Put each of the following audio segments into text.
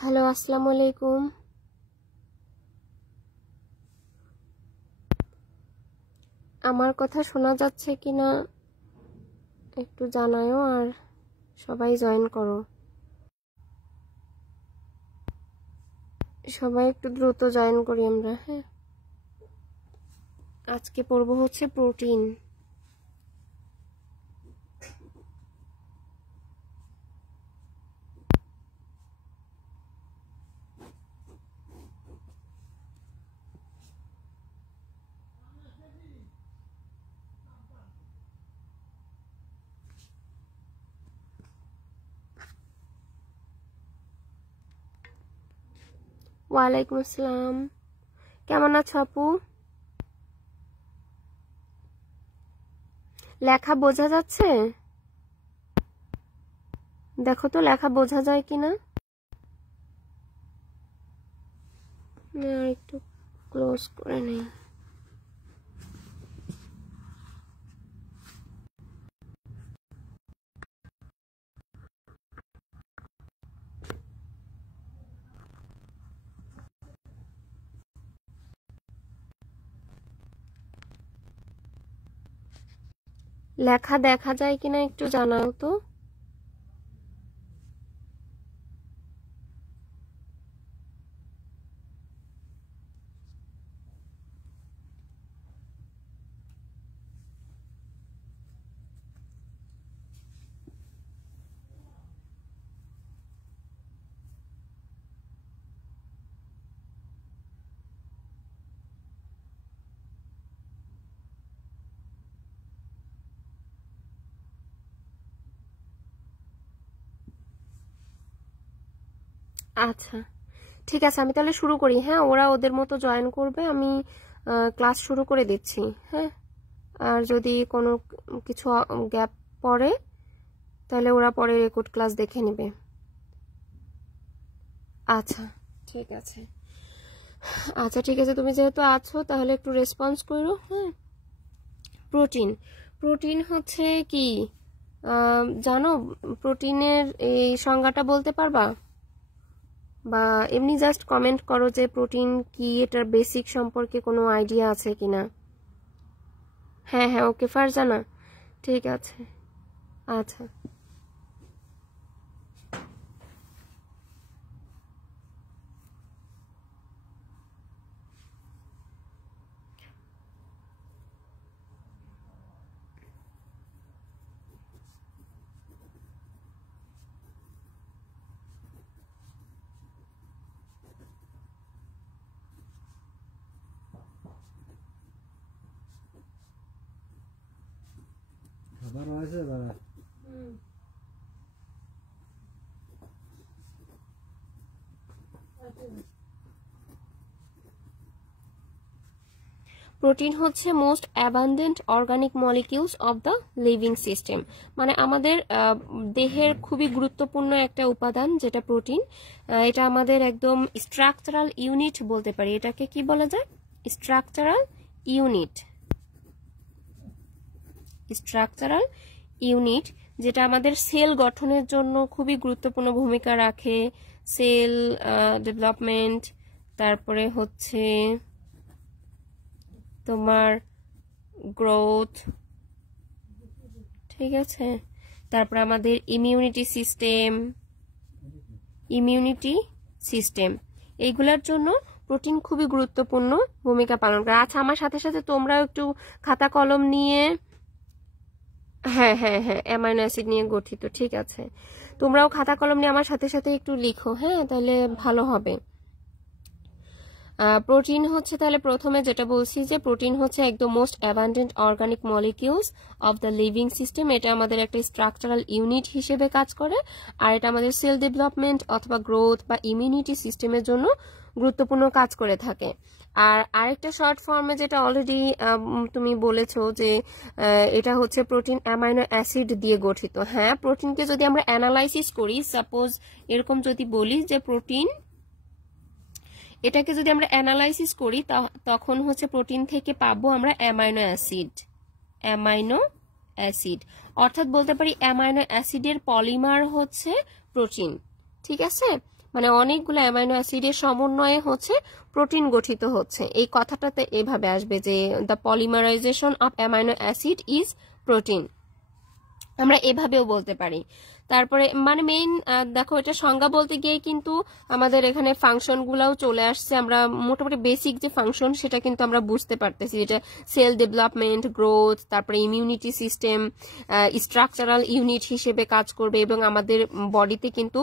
Hello, আসসালামু আলাইকুম। আমার কথা শোনা যাচ্ছে কিনা একটু জানাও, আর সবাই জয়েন করো। সবাই একটু দ্রুত জয়েন করি আমরা। হ্যাঁ, আজকে পড়ব হচ্ছে প্রোটিন। ওয়ালাইকুম আসসালাম, কেমন আছো আপু? লেখা বোঝা যাচ্ছে? দেখো তো লেখা বোঝা যায় কিনা। একটু ক্লোজ করে নেই। লেখা দেখা যায় কিনা একটু জানাও তো। আচ্ছা, ঠিক আছে, আমি তাহলে শুরু করি। হ্যাঁ, ওরা ওদের মতো জয়েন করবে, আমি ক্লাস শুরু করে দিচ্ছি। হ্যাঁ, আর যদি কোনো কিছু গ্যাপ পড়ে তাহলে ওরা পরে রেকর্ড ক্লাস দেখে নেবে। আচ্ছা, ঠিক আছে। আচ্ছা, ঠিক আছে, তুমি যেহেতু আছো তাহলে একটু রেসপন্স করো। হ্যাঁ, প্রোটিন। প্রোটিন হচ্ছে কি জানো? প্রোটিনের এই সংজ্ঞাটা বলতে পারবা? বা এমনি জাস্ট কমেন্ট করো যে প্রোটিন কি, এটার বেসিক সম্পর্কে কোনো আইডিয়া আছে কিনা। হ্যাঁ হ্যাঁ, ওকে ফারজানা, ঠিক আছে। আচ্ছা, খাবার হয়েছে বাবা? প্রোটিন হচ্ছে most abundant organic molecules of the living system. মানে আমাদের দেহের খুবই গুরুত্বপূর্ণ একটা উপাদান যেটা প্রোটিন। এটা আমাদের একদম স্ট্রাকচারাল ইউনিট বলতে পারি। এটাকে কি বলা যায়? Structural unit. স্ট্রাকচারাল ইউনিট যেটা আমাদের সেল গঠনের জন্য খুবই গুরুত্বপূর্ণ ভূমিকা রাখে। সেল ডেভেলপমেন্ট, তারপরে হচ্ছে তোমার গ্রোথ, ঠিক আছে, তারপরে আমাদের ইমিউনিটি সিস্টেম, এইগুলোর জন্য প্রোটিন খুবই গুরুত্বপূর্ণ ভূমিকা পালন করে। আচ্ছা, আমার সাথে সাথে তোমরাও একটু খাতা কলম নিয়ে, হ্যাঁ হ্যাঁ হ্যাঁ, অ্যামাইনো অ্যাসিড নিয়ে গঠিত, ঠিক আছে, তোমরাও খাতা কলম নিয়ে আমার সাথে সাথে একটু লিখো। হ্যাঁ, তাহলে ভালো হবে। প্রোটিন হচ্ছে, তাহলে প্রথমে যেটা বলছি যে প্রোটিন হচ্ছে একদম most abundant organic molecules of the living system. এটা আমাদের একটা স্ট্রাকচারাল ইউনিট হিসেবে কাজ করে, আর এটা আমাদের সেল ডেভেলপমেন্ট অথবা গ্রোথ বা ইমিউনিটি সিস্টেমের জন্য গুরুত্বপূর্ণ কাজ করে থাকে। আর আরেকটা শর্ট ফর্মে যেটা অলরেডি তুমি বলেছো যে এটা হচ্ছে প্রোটিন অ্যামাইনো অ্যাসিড দিয়ে গঠিত। হ্যাঁ, প্রোটিনকে যদি আমরা অ্যানালাইসিস করি, সাপোজ এরকম যদি বলি যে প্রোটিন, এটাকে যদি আমরা অ্যানালাইসিস করি তখন হচ্ছে প্রোটিন থেকে পাবো আমরা অ্যামাইনো অ্যাসিড, অর্থাৎ বলতে পারি অ্যামাইনো অ্যাসিডের পলিমার হচ্ছে প্রোটিন। ঠিক আছে, মানে অনেকগুলো অ্যামাইনো অ্যাসিডের সমন্বয়ে হচ্ছে প্রোটিন গঠিত হচ্ছে। এই কথাটাতে এভাবে আসবে যে the polymerization of amino acid is protein, আমরা এভাবেও বলতে পারি। তারপরে মানে মেইন দেখো এটা সংজ্ঞা বলতে গিয়ে কিন্তু আমাদের এখানে ফাংশন গুলাও চলে আসছে। আমরা মোটামুটি বেসিক যে ফাংশন সেটা কিন্তু আমরা বুঝতে পারতেছি, যেটা সেল ডেভেলপমেন্ট, গ্রোথ, তারপরে ইমিউনিটি সিস্টেম, স্ট্রাকচারাল ইউনিট হিসেবে কাজ করবে এবং আমাদের বডিতে কিন্তু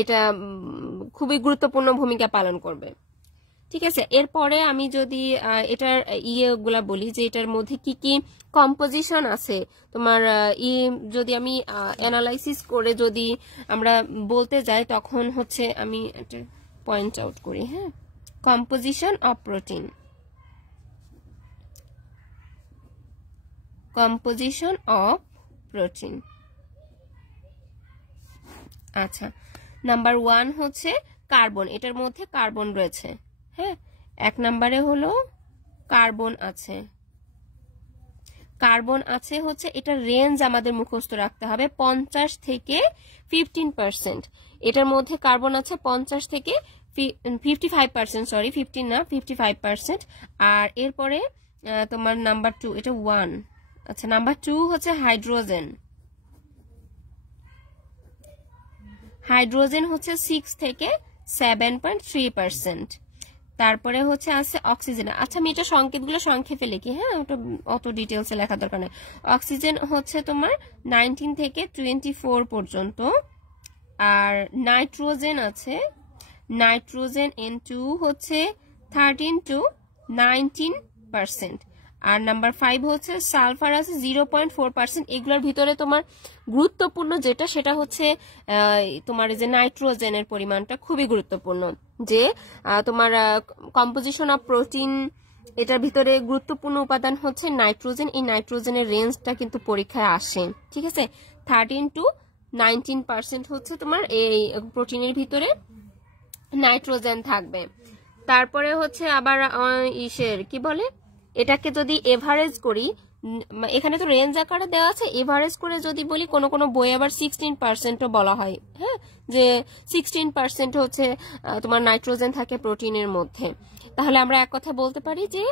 এটা খুবই গুরুত্বপূর্ণ ভূমিকা পালন করবে। ঠিক আছে, এরপরে আমি যদি এটার ইয়েগুলা বলি যে এটার মধ্যে কি কি কম্পোজিশন আছে তোমার, যদি আমি অ্যানালাইসিস করে যদি আমরা বলতে যাই তখন হচ্ছে আমি একটা পয়েন্ট আউট করি। হ্যাঁ, composition of protein, composition of protein. আচ্ছা, নাম্বার 1 হচ্ছে কার্বন, এটার মধ্যে কার্বন রয়েছে। হ্যাঁ, 1 নম্বরে হলো কার্বন আছে। কার্বন আছে হচ্ছে, এটা রেঞ্জ আমাদের মুখস্থ রাখতে হবে 50 থেকে 15%। এটার মধ্যে কার্বন আছে 50 থেকে 55%, সরি 15 না 55%। আর এরপরে তোমার নাম্বার 2, এটা 1। আচ্ছা, নাম্বার 2 হচ্ছে হাইড্রোজেন। হাইড্রোজেন হচ্ছে 6 থেকে 7.3%। তারপরে হচ্ছে আছে অক্সিজেন। আচ্ছা, আমি এটা সংকেতগুলো সংক্ষেপে লিখি। হ্যাঁ, ওটা অত ডিটেলসে লেখার দরকার নেই। অক্সিজেন হচ্ছে তোমার 19 থেকে 24 পর্যন্ত। আর নাইট্রোজেন আছে, নাইট্রোজেন N2 হচ্ছে 13 to 19%। আর নাম্বার 5 হচ্ছে সালফার আছে 0.4%। এগুলোর ভিতরে তোমার গুরুত্বপূর্ণ যেটা সেটা হচ্ছে তোমার যে নাইট্রোজেনের পরিমাণটা খুবই গুরুত্বপূর্ণ, যে তোমার কম্পোজিশন অফ প্রোটিন এটার ভিতরে গুরুত্বপূর্ণ উপাদান হচ্ছে নাইট্রোজেন। এই নাইট্রোজেনের রেঞ্জটা কিন্তু পরীক্ষায় আসে। ঠিক আছে, 13 to 19% হচ্ছে তোমার এই প্রোটিনের ভিতরে নাইট্রোজেন থাকবে। তারপরে হচ্ছে আবার ইসের কি বলে, এটাকে যদি এভারেজ করি, এখানে তো রেঞ্জ আকারে দেওয়া আছে, এভারেজ করে যদি বলি কোনো কোনো বই আবার 16%ও বলা হয়। হ্যাঁ, যে 16% হচ্ছে তোমার নাইট্রোজেন থাকে প্রোটিনের মধ্যে। তাহলে আমরা এক কথা বলতে পারি যে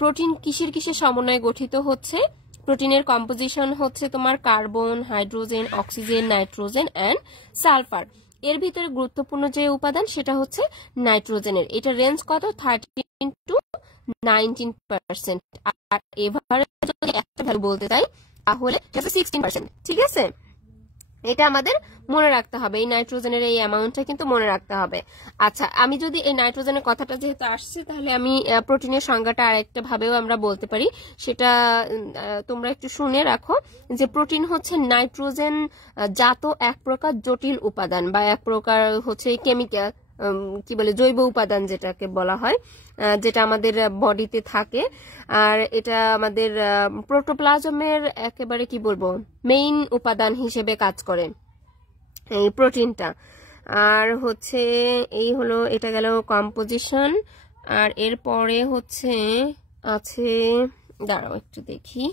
প্রোটিন কিসের কিসের সমন্বয়ে গঠিত হচ্ছে। প্রোটিনের কম্পোজিশন হচ্ছে তোমার carbon, hydrogen, oxygen, nitrogen and sulphur. এর ভিতরে গুরুত্বপূর্ণ যে উপাদান সেটা হচ্ছে নাইট্রোজেনের। এটা রেঞ্জ কত, 13 to 19%। আর এভারেজ যদি একটা ভ্যালু বলতে চাই তাহলে 16%। ঠিক আছে, এটা আমাদের মনে রাখতে হবে, এই নাইট্রোজেনের এই অ্যামাউন্টটা কিন্তু মনে রাখতে হবে। আচ্ছা, আমি যদি এই নাইট্রোজেনের কথাটা যেহেতু আসছে তাহলে আমি প্রোটিনের সংজ্ঞাটা আরেকটা ভাবেও আমরা বলতে পারি, সেটা তোমরা একটু শুনে রাখো। যে প্রোটিন হচ্ছে নাইট্রোজেন জাত এক প্রকার জটিল উপাদান বা এক প্রকার হচ্ছে কেমিক্যাল, কি বলে, জৈব উপাদান যেটাকে বলা হয়, যেটা আমাদের বডিতে থাকে। আর এটা আমাদের প্রোটোপ্লাজমের একেবারে কি বলবো মেইন উপাদান হিসেবে কাজ করে এই প্রোটিনটা। আর হচ্ছে এই হলো, এটা গেল কম্পোজিশন। আর এরপরে হচ্ছে আছে, দাঁড়াও একটু দেখি,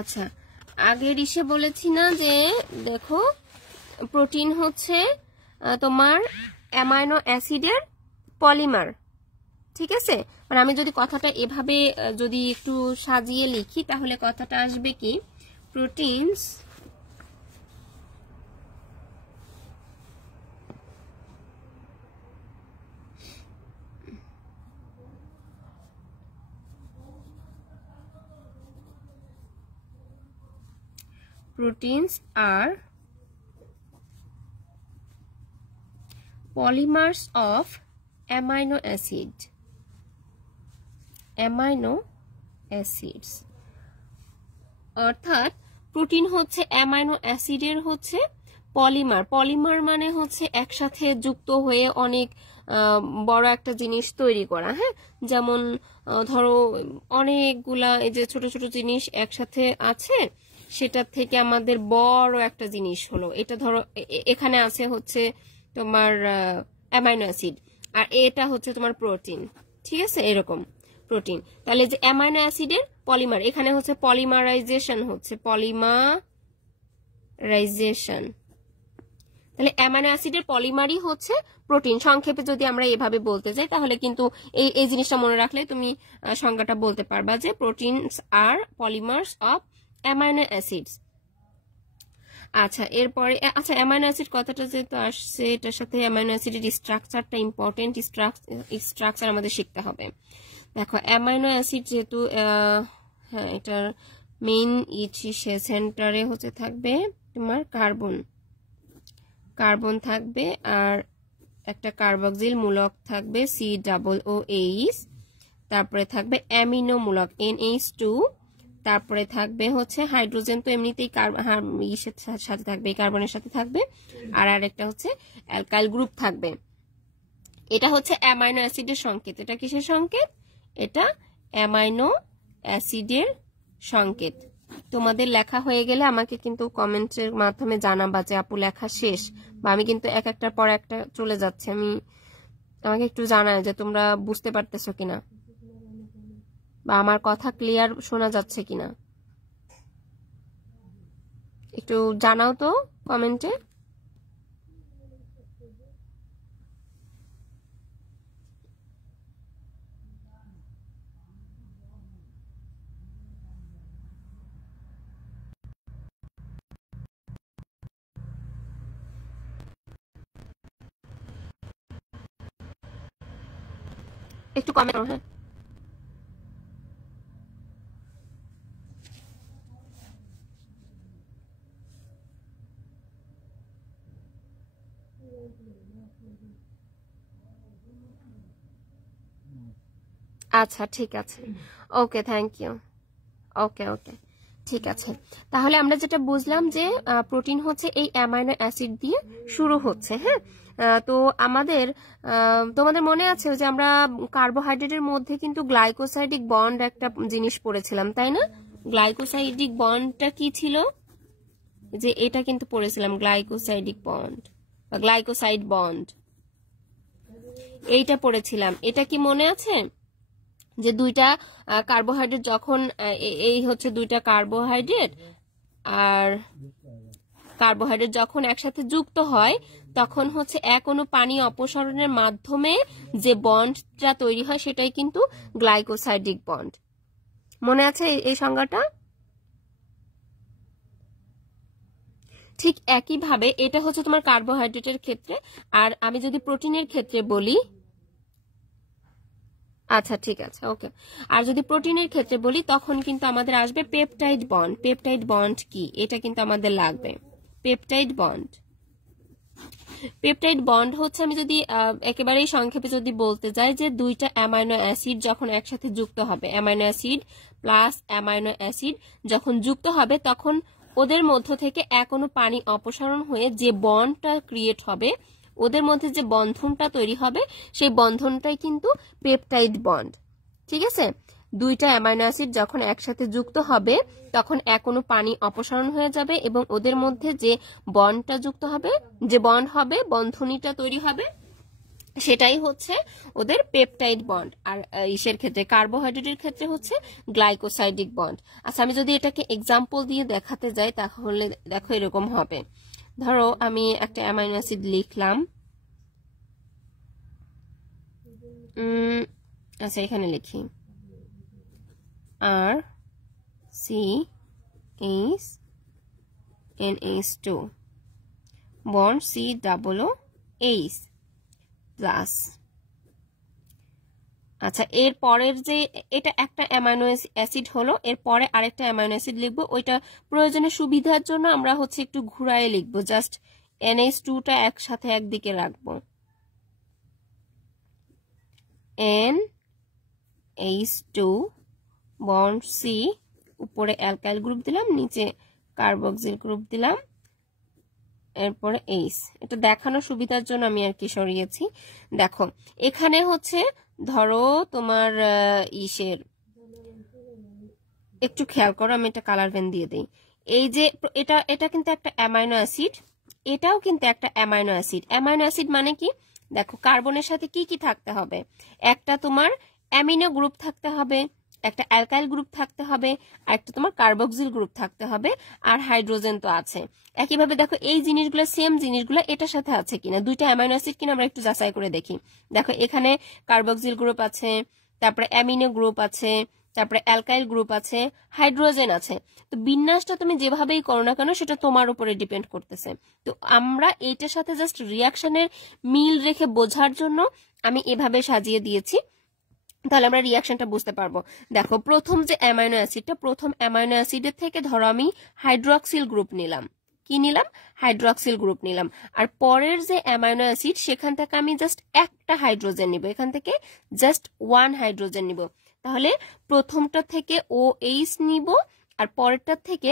আচ্ছা আগের ইসে বলেছি না যে দেখো প্রোটিন হচ্ছে তোমার অ্যামাইনো অ্যাসিডের পলিমার। ঠিক আছে, মানে আমি যদি কথাটা এভাবে যদি একটু সাজিয়ে লিখি তাহলে কথাটা আসবে কি, proteins proteins are polymers of amino acids অর্থাৎ প্রোটিন হচ্ছে অ্যামাইনো অ্যাসিডের হচ্ছে পলিমার। পলিমার মানে হচ্ছে একসাথে যুক্ত হয়ে অনেক বড় একটা জিনিস তৈরি করা। হ্যাঁ, যেমন ধরো অনেকগুলা এই যে ছোট ছোট জিনিস একসাথে আছে, সেটা থেকে আমাদের বড় একটা জিনিস হলো, এটা ধরো এখানে আছে হচ্ছে তোমার অ্যামাইনো অ্যাসিড, আর এটা হচ্ছে তোমার প্রোটিন, ঠিক আছে, এরকম প্রোটিন। তাহলে যে অ্যামাইনো অ্যাসিডের পলিমার, এখানে হচ্ছে পলিমারাইজেশন হচ্ছে, পলিমারাইজেশন। তাহলে অ্যামাইনো অ্যাসিডের পলিমারই হচ্ছে প্রোটিন, সংক্ষেপে যদি আমরা এভাবে বলতে যাই তাহলে কিন্তু এই জিনিসটা মনে রাখলে তুমি সংজ্ঞাটা বলতে পারবা যে proteins are polymers of amino acids. আচ্ছা, এরপরে আচ্ছা অ্যামাইনো অ্যাসিড কথাটা যেহেতু আসছে, এটার সাথে অ্যামাইনো অ্যাসিডের স্ট্রাকচারটা ইম্পর্টেন্ট, স্ট্রাকচার আমাদের শিখতে হবে। দেখো অ্যামাইনো অ্যাসিড যেহেতু হ্যাঁ, এটার মেইন সেন্টারে হচ্ছে থাকবে তোমার কার্বন থাকবে, আর একটা কার্বক্সিল মূলক থাকবে COOH, তারপরে থাকবে অ্যামিনো মূলক NH2, তারপরে থাকবে হচ্ছে হাইড্রোজেন তো এমনিতেই সাথে থাকবে, কার্বনের সাথে থাকবে, আর আরেকটা হচ্ছে অ্যালকাইল গ্রুপ থাকবে। এটা হচ্ছে অ্যামাইনো অ্যাসিডের সংকেত। এটা কিসের সংকেত? এটা অ্যামাইনো অ্যাসিডের সংকেত। তোমাদের লেখা হয়ে গেলে আমাকে কিন্তু কমেন্টের মাধ্যমে জানাবা যে আপু লেখা শেষ, বা আমি কিন্তু এক একটার পর একটা চলে যাচ্ছে, আমাকে একটু জানায় যে তোমরা বুঝতে পারতেছো কিনা, বা আমার কথা ক্লিয়ার শোনা যাচ্ছে কিনা, একটু জানাও তো কমেন্টে। একটু কমেন্ট করো। হ্যাঁ, আচ্ছা ঠিক আছে, ওকে, থ্যাংক ইউ। ওকে ওকে, ঠিক আছে। তাহলে আমরা যেটা বুঝলাম যে প্রোটিন হচ্ছে এই অ্যামাইনো অ্যাসিড দিয়ে শুরু হচ্ছে। হ্যাঁ, তো আমাদের তোমাদের মনে আছে যে আমরা কার্বোহাইড্রেটের মধ্যে কিন্তু গ্লাইকোসাইডিক বন্ড একটা জিনিস পড়েছিলাম, তাই না? গ্লাইকোসাইডিক বন্ডটা কি ছিল? যে এটা কিন্তু পড়েছিলাম, গ্লাইকোসাইডিক বন্ড বা গ্লাইকোসাইড বন্ড, এইটা পড়েছিলাম। এটা কি মনে আছে যে দুইটা কার্বোহাইড্রেট যখন এই হচ্ছে দুইটা কার্বোহাইড্রেট আর কার্বোহাইড্রেট যখন একসাথে যুক্ত হয় তখন হচ্ছে এক অণু পানি অপসারণের মাধ্যমে যে বন্ডটা তৈরি হয় সেটাই কিন্তু গ্লাইকোসাইডিক বন্ড। মনে আছে এই সংজ্ঞাটা? ঠিক একইভাবে এটা হচ্ছে তোমার কার্বোহাইড্রেটের ক্ষেত্রে। আর আমি যদি প্রোটিনের ক্ষেত্রে বলি, আচ্ছা ঠিক আছে, ওকে। আর যদি প্রোটিনের ক্ষেত্রে বলি তখন কিন্তু আমাদের আসবে পেপটাইড বন্ড। পেপটাইড বন্ড কি, এটা কিন্তু আমাদের লাগবে। পেপটাইড বন্ড, পেপটাইড বন্ড হচ্ছে, আমি যদি একেবারেই সংক্ষেপে যদি বলতে যাই, যে দুইটা অ্যামাইনো অ্যাসিড যখন একসাথে যুক্ত হবে, amino acid plus amino acid যখন যুক্ত হবে তখন ওদের মধ্য থেকে এক অণু পানি অপসারণ হয়ে যে বন্ডটা ক্রিয়েট হবে, ওদের মধ্যে যে বন্ধনটা তৈরি হবে সেই বন্ধনটাই কিন্তু পেপটাইড বন্ড। ঠিক আছে, দুইটা অ্যামাইনো অ্যাসিড যখন একসাথে যুক্ত হবে তখন এক অণু পানি অপসারণ হয়ে যাবে এবং ওদের মধ্যে যে বন্ডটা যুক্ত হবে, যে বন্ড হবে, বন্ধনীটা তৈরি হবে, সেটাই হচ্ছে ওদের পেপটাইড বন্ড। আর ইসের ক্ষেত্রে, কার্বোহাইড্রেটের ক্ষেত্রে হচ্ছে গ্লাইকোসাইডিক বন্ড। আচ্ছা, আমি যদি এটাকে এক্সাম্পল দিয়ে দেখাতে যাই তাহলে দেখো এরকম হবে। ধরো আমি একটা অ্যামাইনো অ্যাসিড লিখলাম, আচ্ছা এখানে লিখি RCHNH2 বন্ড COOH প্লাস। আচ্ছা, এর পরের যে এটা একটা অ্যামাইনো অ্যাসিড হলো, এর পরে আরেকটা অ্যামাইনো অ্যাসিড লিখবো, ওইটা প্রয়োজনের সুবিধার জন্য আমরা হচ্ছে একটু ঘুরায় লিখবো, জাস্ট NH2টা একসাথে একদিকে রাখবো, NH2 বন্ড C, উপরে অ্যালকাইল গ্রুপ দিলাম, নিচে কার্বক্সিল গ্রুপ দিলাম, এরপরে H। এটা দেখানোর সুবিধার জন্য আমি আর কি সরিয়েছি। দেখো এখানে হচ্ছে ধরো তোমার ইসের, একটু খেয়াল করো, আমি একটা কালার পেন দিয়ে দিই। এই যে এটা এটা কিন্তু একটা অ্যামাইনো অ্যাসিড, এটাও কিন্তু একটা অ্যামাইনো অ্যাসিড। অ্যামাইনো অ্যাসিড মানে কি, দেখো কার্বনের সাথে কি কি থাকতে হবে, একটা তোমার অ্যামিনো গ্রুপ থাকতে হবে, একটা অ্যালকাইল গ্রুপ থাকতে হবে, আর একটা তোমার কার্বক্সিল গ্রুপ থাকতে হবে, আর হাইড্রোজেন তো আছে। একইভাবে দেখো এই জিনিসগুলো সেম জিনিসগুলো এটার সাথে আছে কিনা, দুইটা অ্যামাইনো অ্যাসিড কিনা আমরা একটু যাচাই করে দেখি। দেখো এখানে কার্বক্সিল গ্রুপ আছে, তারপরে অ্যামিনো গ্রুপ আছে, তারপরে অ্যালকাইল গ্রুপ আছে, হাইড্রোজেন আছে। তো বিন্যাসটা তুমি যেভাবেই করো না কেন সেটা তোমার উপরে ডিপেন্ড করতেছে। তো আমরা এইটার সাথে জাস্ট রিয়াকশনের মিল রেখে বোঝার জন্য আমি এভাবে সাজিয়ে দিয়েছি, তাহলে আমরা রিয়াকশনটা বুঝতে পারবো। দেখো প্রথম যে অ্যামাইনো অ্যাসিডটা, প্রথম অ্যামাইনো অ্যাসিডের থেকে ধরো আমি হাইড্রক্সিল গ্রুপ নিলাম, কি নিলাম, হাইড্রক্সিল গ্রুপ নিলাম। আর পরের যে অ্যামাইনো অ্যাসিড সেখান থেকে আমি জাস্ট একটা হাইড্রোজেন নিব, এখান থেকে জাস্ট ওয়ান হাইড্রোজেন নিব। তাহলে প্রথমটা থেকে ও এইচ নিব, আর পরেরটার থেকে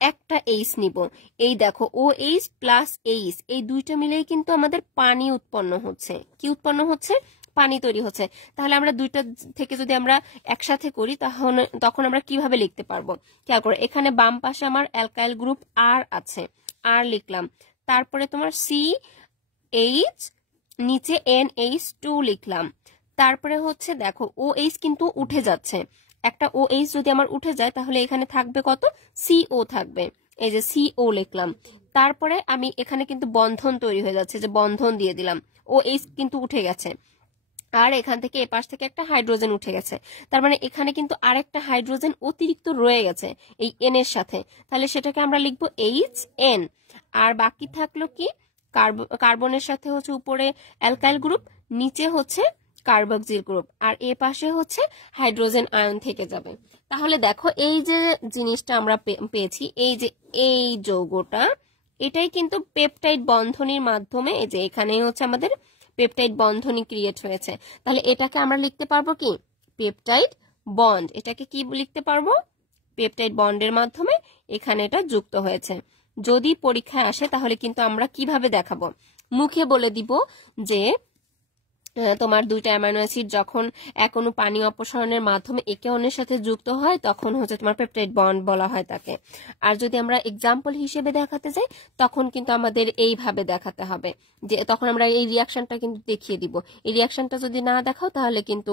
একটা এইচ নিব। এই দেখো ও এইচ প্লাস এইচ, এই দুইটা মিলেই কিন্তু আমাদের পানি উৎপন্ন হচ্ছে। কি উৎপন্ন হচ্ছে, পানি তৈরি হচ্ছে। তাহলে আমরা দুইটা থেকে যদি আমরা একসাথে করি তখন আমরা কিভাবে লিখতে পারবো, খেয়াল করো এখানে বাম পাশে আমার অ্যালকাইল গ্রুপ আর আছে, আর লিখলাম, তারপরে তোমার সি এইচ, নিচে NH2 লিখলাম, তারপরে হচ্ছে দেখো ও এইচ কিন্তু উঠে যাচ্ছে, একটা ও এইচ যদি আমার উঠে যায় তাহলে এখানে থাকবে কত, CO থাকবে, এই যে CO লিখলাম। তারপরে আমি এখানে কিন্তু বন্ধন তৈরি হয়ে যাচ্ছে, যে বন্ধন দিয়ে দিলাম, ও এইচ কিন্তু উঠে গেছে, আর এখান থেকে এ পাশ থেকে একটা হাইড্রোজেন উঠে গেছে, তার মানে এখানে কিন্তু আরেকটা হাইড্রোজেন অতিরিক্ত রয়ে গেছে এই N এর সাথে, তাহলে সেটাকে আমরা লিখবো HN। আর বাকি থাকলো কি, কার্বনের সাথে হচ্ছে উপরে অ্যালকাইল গ্রুপ, নিচে হচ্ছে কার্বক্সিল গ্রুপ, আর এ পাশে হচ্ছে হাইড্রোজেন আয়ন থেকে যাবে। তাহলে দেখো এই যে জিনিসটা আমরা পেয়েছি, এই যৌগটা, এটাই কিন্তু পেপটাইড বন্ধনীর মাধ্যমে, এই যে এখানেই হচ্ছে আমাদের পেপটাইড বন্ধনী ক্রিয়েট হয়েছে। তাহলে এটাকে আমরা লিখতে পারবো কি, পেপটাইড বন্ড। এটাকে কি লিখতে পারবো, পেপটাইড বন্ডের মাধ্যমে এখানে এটা যুক্ত হয়েছে। যদি পরীক্ষায় আসে তাহলে কিন্তু আমরা কিভাবে দেখাবো, মুখে বলে দিব যে তোমার দুইটা অ্যামাইনো অ্যাসিড যখন এক অণু পানি অপসারণের মাধ্যমে একে অন্যের সাথে যুক্ত হয় তখন হচ্ছে তোমার পেপটাইড বন্ড বলা হয় তাকে। আর যদি আমরা এক্সাম্পল হিসেবে দেখাতে যাই তখন কিন্তু আমাদের এইভাবে দেখাতে হবে, যে তখন আমরা এই রিয়াকশনটা কিন্তু দেখিয়ে দিব। এই রিয়াকশনটা যদি না দেখাও তাহলে কিন্তু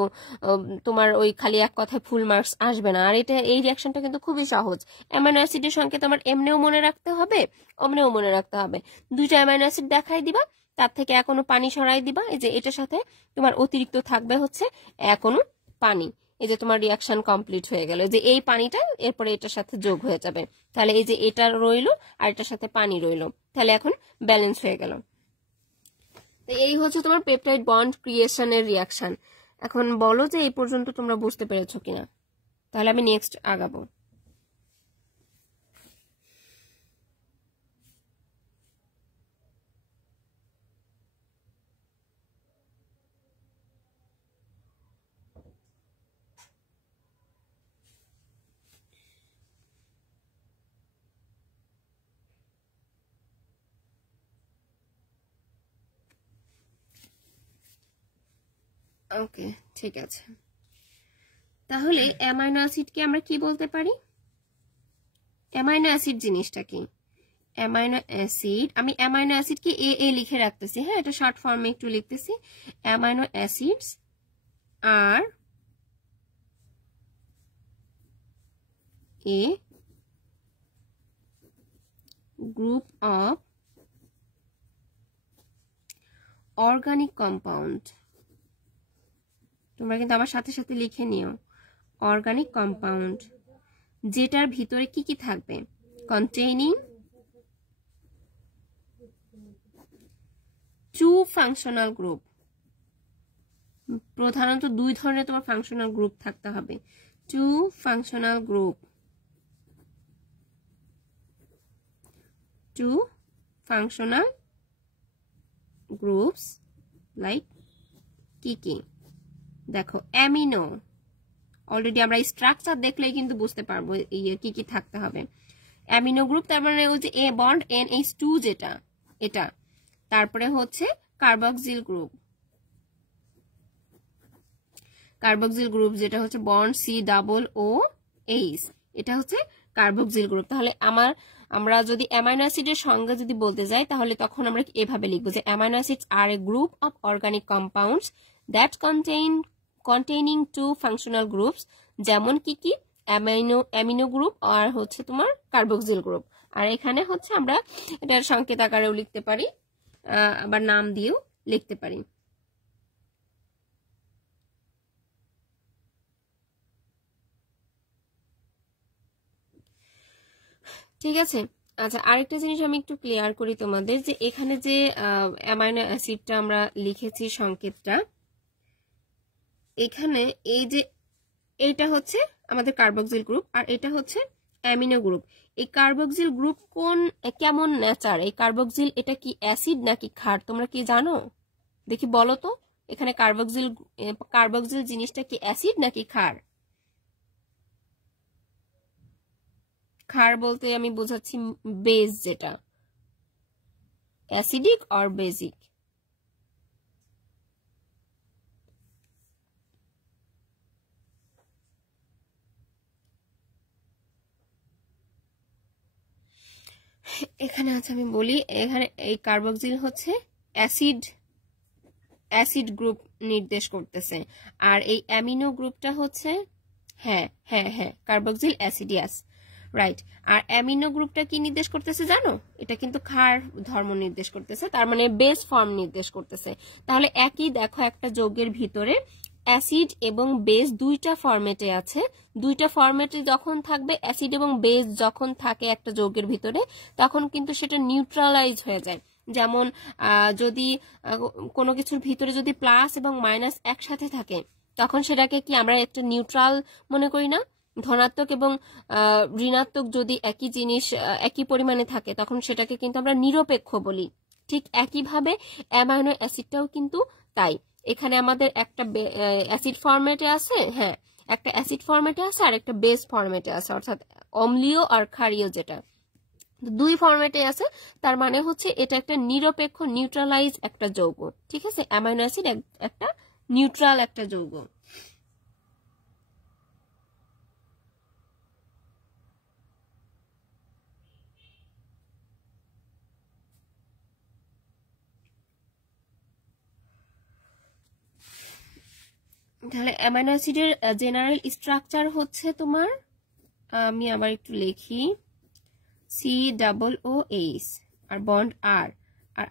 তোমার ওই খালি এক কথায় ফুল মার্কস আসবে না। আর এই রিয়াকশনটা কিন্তু খুবই সহজ। অ্যামাইনো অ্যাসিডের সংকেত আমার এমনিও মনে রাখতে হবে, অমনিও মনে রাখতে হবে। দুইটা অ্যামাইনো অ্যাসিড দেখাই দিবা, তার থেকে এক অণু পানি সরাই দিবা, এই যে এটার সাথে তোমার অতিরিক্ত থাকবে হচ্ছে এক অণু পানি। এই যে তোমার রিয়াকশন কমপ্লিট হয়ে গেল, যে এই পানিটা এরপরে এটার সাথে যোগ হয়ে যাবে, তাহলে এই যে এটা রইলো আর এটার সাথে পানি রইলো, তাহলে এখন ব্যালেন্স হয়ে গেল। তো এই হচ্ছে তোমার পেপটাইড বন্ড ক্রিয়েশনের রিয়াকশন। এখন বলো যে এই পর্যন্ত তোমরা বুঝতে পেরেছো কিনা, তাহলে আমি নেক্সট আগাবো। ওকে, ঠিক আছে। তাহলে অ্যামাইনো অ্যাসিডকে আমরা কি বলতে পারি, অ্যামাইনো অ্যাসিড জিনিসটা কি, অ্যামাইনো অ্যাসিড, আমি অ্যামাইনো অ্যাসিডকে এ লিখে রাখতেছি, হ্যাঁ এটা শর্ট ফর্মে একটু লিখতেছি। Amino acids are a group of organic compound. তোমরা কিন্তু আমার সাথে সাথে লিখে নিও, অর্গানিক কম্পাউন্ড যেটার ভিতরে কি কি থাকবে, কন্টেইনিং টু ফাংশনাল গ্রুপ। প্রধানত দুই ধরনের তোমার ফাংশনাল গ্রুপ থাকতে হবে, two functional group, two functional groups like কি কি, দেখো অ্যামিনো, অলরেডি আমরা স্ট্রাকচার দেখলেই কিন্তু বুঝতে পারবো কি কি থাকতে হবে। অ্যামিনো গ্রুপ তার মানে ওই যে এ বন্ড NH2 যেটা, এটা, তারপরে হচ্ছে কার্বক্সিল গ্রুপ, কার্বক্সিল গ্রুপ যেটা হচ্ছে বন্ড COOH, এটা হচ্ছে কার্বক্সিল গ্রুপ। তাহলে আমরা যদি অ্যামাইনো অ্যাসিডের সংজ্ঞা যদি বলতে যাই তাহলে তখন আমরা এভাবে লিখবো যে amino acids are a group of organic compounds that containing two functional groups, যেমন কি অ্যামিনো গ্রুপ আর হচ্ছে তোমার কার্বক্সিল গ্রুপ। আর এখানে হচ্ছে আমরা এটার সংকেত আকারেও লিখতে পারি, আবার নাম দিয়েও লিখতে পারি। ঠিক আছে। আচ্ছা, আরেকটা জিনিস আমি একটু ক্লিয়ার করি তোমাদের, যে এখানে যে অ্যামাইনো অ্যাসিডটা আমরা লিখেছি সংকেতটা, এখানে এই যে এইটা হচ্ছে আমাদের কার্বক্সিল গ্রুপ আর এটা হচ্ছে অ্যামিনো গ্রুপ। এই কার্বক্সিল গ্রুপ কেমন নেচার? এই কার্বক্সিল এটা কি অ্যাসিড নাকি ক্ষার তোমরা কি জানো? দেখি বলো তো, এখানে কার্বক্সিল জিনিসটা কি অ্যাসিড নাকি ক্ষার? ক্ষার বলতে আমি বোঝাচ্ছি বেস, যেটা অ্যাসিডিক অর বেসিক। এখানে আছে, আমি বলি, এখানে এই কার্বক্সিল হচ্ছে অ্যাসিড গ্রুপ নির্দেশ করতেছে, আর এই অ্যামিনো গ্রুপটা হচ্ছে হ্যাঁ হ্যাঁ হ্যাঁ কার্বক্সিল অ্যাসিডিয়াস, রাইট। আর অ্যামিনো গ্রুপটা কি নির্দেশ করতেছে জানো? এটা কিন্তু ক্ষার ধর্ম নির্দেশ করতেছে, তার মানে বেস ফর্ম নির্দেশ করতেছে। তাহলে একই দেখো, একটা যৌগের ভিতরে অ্যাসিড এবং বেস দুইটা ফরম্যাটে আছে। দুইটা ফরম্যাটে যখন থাকবে, অ্যাসিড এবং বেস যখন থাকে একটা যৌগের ভিতরে, তখন কিন্তু সেটা নিউট্রালাইজ হয়ে যায়। যেমন যদি কোনো কিছুর ভিতরে যদি প্লাস এবং মাইনাস একসাথে থাকে, তখন সেটাকে কি আমরা একটা নিউট্রাল মনে করি না? ধনাত্মক এবং ঋণাত্মক যদি একই জিনিস একই পরিমাণে থাকে, তখন সেটাকে কিন্তু আমরা নিরপেক্ষ বলি। ঠিক একইভাবে অ্যামাইনো অ্যাসিডটাও কিন্তু তাই। এখানে আমাদের একটা অ্যাসিড ফরম্যাটে আছে, হ্যাঁ একটা অ্যাসিড ফরম্যাটে আছে আর একটা বেস ফরম্যাটে আছে, অর্থাৎ অম্লীয় আর ক্ষারীয়, যেটা দুই ফরম্যাটে আছে। তার মানে হচ্ছে এটা একটা নিরপেক্ষ নিউট্রালাইজ একটা যৌগ। ঠিক আছে, অ্যামাইনো অ্যাসিড একটা নিউট্রাল একটা যৌগ। তাহলে অ্যামাইনো অ্যাসিডের জেনারেল স্ট্রাকচার হচ্ছে তোমার, আমি আবার একটু লিখি, COOH আর বন্ড আর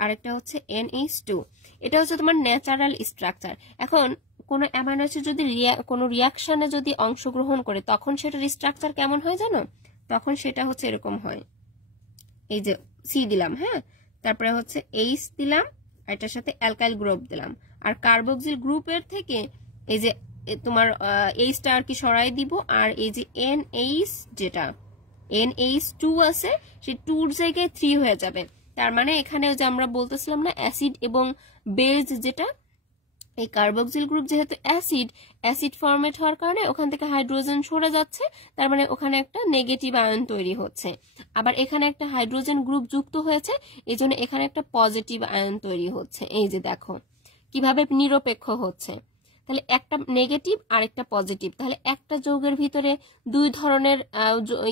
আরেকটা হচ্ছে NH2। এটা হচ্ছে তোমার ন্যাচারাল স্ট্রাকচার। এখন কোনো অ্যামাইনো অ্যাসিড যদি কোনো রিয়াকশনে যদি অংশগ্রহণ করে, তখন সেটার স্ট্রাকচার কেমন হয় জানো? তখন সেটা হচ্ছে এরকম হয়, এই যে C দিলাম, হ্যাঁ, তারপরে হচ্ছে H দিলাম, আর এটার সাথে অ্যালকাইল গ্রুপ দিলাম, আর কার্বক্সিল গ্রুপের থেকে এই যে তোমার H টা আর কি সরাই দিব, আর এই যে NH যেটা NH2 আছে, সেই 2 এর জায়গায় 3 হয়ে যাবে। তার মানে এখানে যে আমরা বলতেছিলাম না অ্যাসিড এবং বেস, যেটা এই কার্বক্সিল গ্রুপ যেহেতু অ্যাসিড ফরম্যাট হওয়ার কারণে ওখান থেকে হাইড্রোজেন সরে যাচ্ছে, তার মানে ওখানে একটা নেগেটিভ আয়ন তৈরি হচ্ছে। আবার এখানে একটা হাইড্রোজেন গ্রুপ যুক্ত হয়েছে, এই জন্য এখানে একটা পজিটিভ আয়ন তৈরি হচ্ছে। এই যে দেখো কিভাবে নিরপেক্ষ হচ্ছে। তাহলে একটা নেগেটিভ আর একটা পজিটিভ, তাহলে একটা যৌগের ভিতরে দুই ধরনের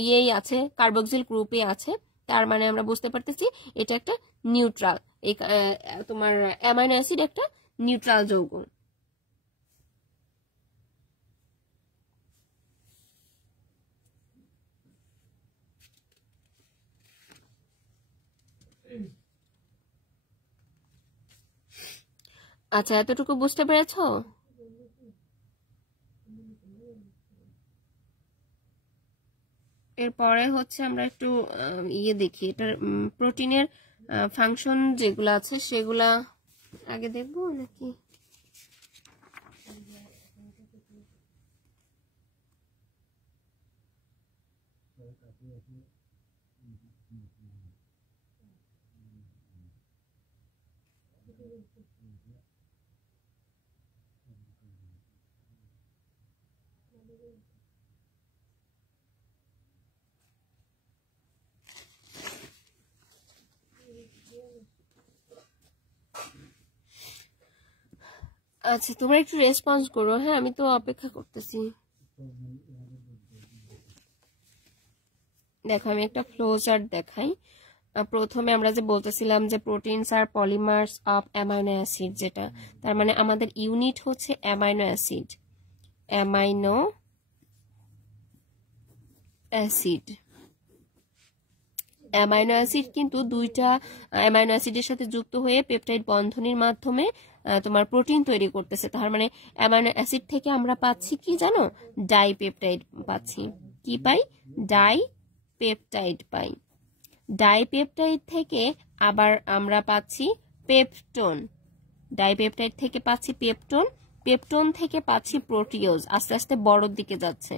ইয়েই আছে, কার্বক্সিল গ্রুপে আছে। তার মানে আমরা বুঝতে পারতেছি এটা একটা নিউট্রাল, এই তোমার অ্যামাইনো অ্যাসিড একটা নিউট্রাল যৌগ। আচ্ছা, এতটুকু বুঝতে পেরেছো? এরপরে হচ্ছে আমরা একটু ইয়ে দেখি, এটার প্রোটিনের ফাংশন যেগুলো আছে সেগুলা আগে দেখবো নাকি? আচ্ছা, তোমরা একটু রেসপন্স করো, হ্যাঁ আমি তো অপেক্ষা করতেছি। দেখো আমি একটা ফ্লো চার্ট দেখাই। প্রথমে আমরা যে বলতেছিলাম যে proteins are polymers of amino acid, যেটা তার মানে আমাদের ইউনিট হচ্ছে amino acid. Amino acid amino acid কিন্তু দুইটা অ্যামাইনো অ্যাসিডের সাথে যুক্ত হয়ে পেপটাইড বন্ধনীর মাধ্যমে তোমার প্রোটিন তৈরি করতেছে। তার মানে অ্যামাইনো অ্যাসিড থেকে আমরা পাচ্ছি কি জানো, ডাইপেপটাইড পাচ্ছি। কি পাই? ডাইপেপটাইড পাই। ডাইপেপটাইড থেকে আবার আমরা পাচ্ছি পেপটোন। ডাইপেপটাইড থেকে পাচ্ছি পেপটোন। পেপটোন থেকে পাচ্ছি প্রোটিওজ, আস্তে আস্তে বড়র দিকে যাচ্ছে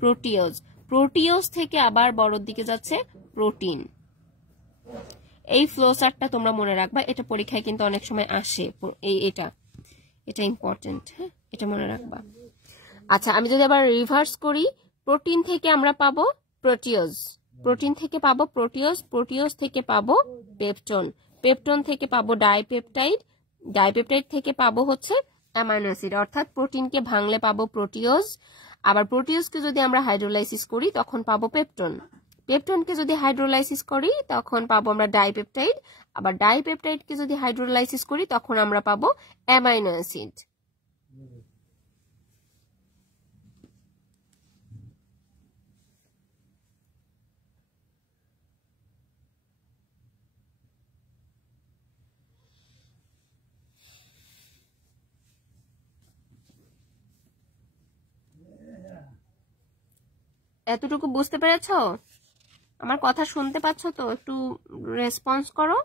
প্রোটিওজ। প্রোটিওজ থেকে আবার বড়র দিকে যাচ্ছে প্রোটিন। এই ফ্লো চার্টটা তোমরা মনে রাখবা, এটা পরীক্ষায় কিন্তু অনেক সময় আসে। এটা ইম্পর্টেন্ট, হ্যাঁ, এটা মনে রাখবা। আচ্ছা, আমি যদি আবার রিভার্স করি, প্রোটিন থেকে আমরা পাবো প্রোটিওজ, প্রোটিন থেকে পাবো প্রোটিওজ, প্রোটিওজ থেকে পাবো পেপটোন, পেপটোন থেকে পাবো ডাইপেপটাইড, ডাইপেপটাইড থেকে পাবো হচ্ছে অ্যামাইনো অ্যাসিড। অর্থাৎ প্রোটিনকে ভাঙলে পাবো প্রোটিওজ, আবার প্রোটিওজকে যদি আমরা হাইড্রোলাইসিস করি তখন পাবো পেপটোন, পেপটোনকে যদি হাইড্রোলাইসিস করি তখন পাবো আমরা ডাইপেপটাইড, আবার ডাইপেপটাইডকে যদি হাইড্রোলাইসিস করি তখন আমরা পাবো অ্যামাইনো অ্যাসিড। এতটুকু বুঝতে পেরেছো? আমার কথা শুনতে পাচ্ছ তো? একটু রেসপন্স করো।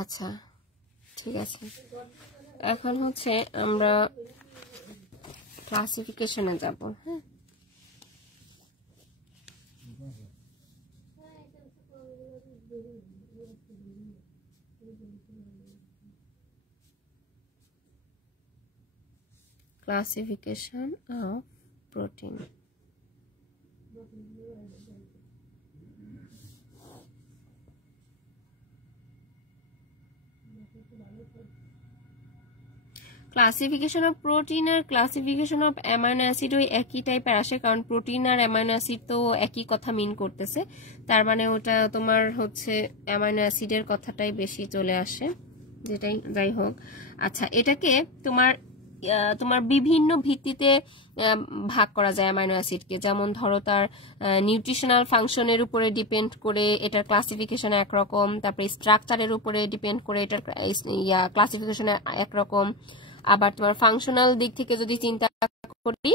আচ্ছা, ঠিক আছে। এখন হচ্ছে আমরা ক্লাসিফিকেশনে যাব। হ্যাঁ, classification of protein. Classification of protein আর ক্লাসিফিকেশন অফ অ্যামাইনো অ্যাসিড ওই একই টাইপের আসে, কারণ প্রোটিন আর অ্যামাইনো অ্যাসিড তো একই কথা মিন করতেছে, তার মানে ওটা তোমার হচ্ছে অ্যামাইনো অ্যাসিডের কথাটাই বেশি চলে আসে, যেটাই যাই হোক। আচ্ছা, এটাকে তোমার বিভিন্ন ভিত্তিতে ভাগ করা যায় অ্যামাইনো অ্যাসিডকে। যেমন ধরো তার নিউট্রিশনাল ফাংশনের উপরে ডিপেন্ড করে এটার ক্লাসিফিকেশন একরকম, তারপরে স্ট্রাকচারের উপরে ডিপেন্ড করে এটার ক্লাসিফিকেশন একরকম, আবার তোমার ফাংশনাল দিক থেকে যদি চিন্তা করি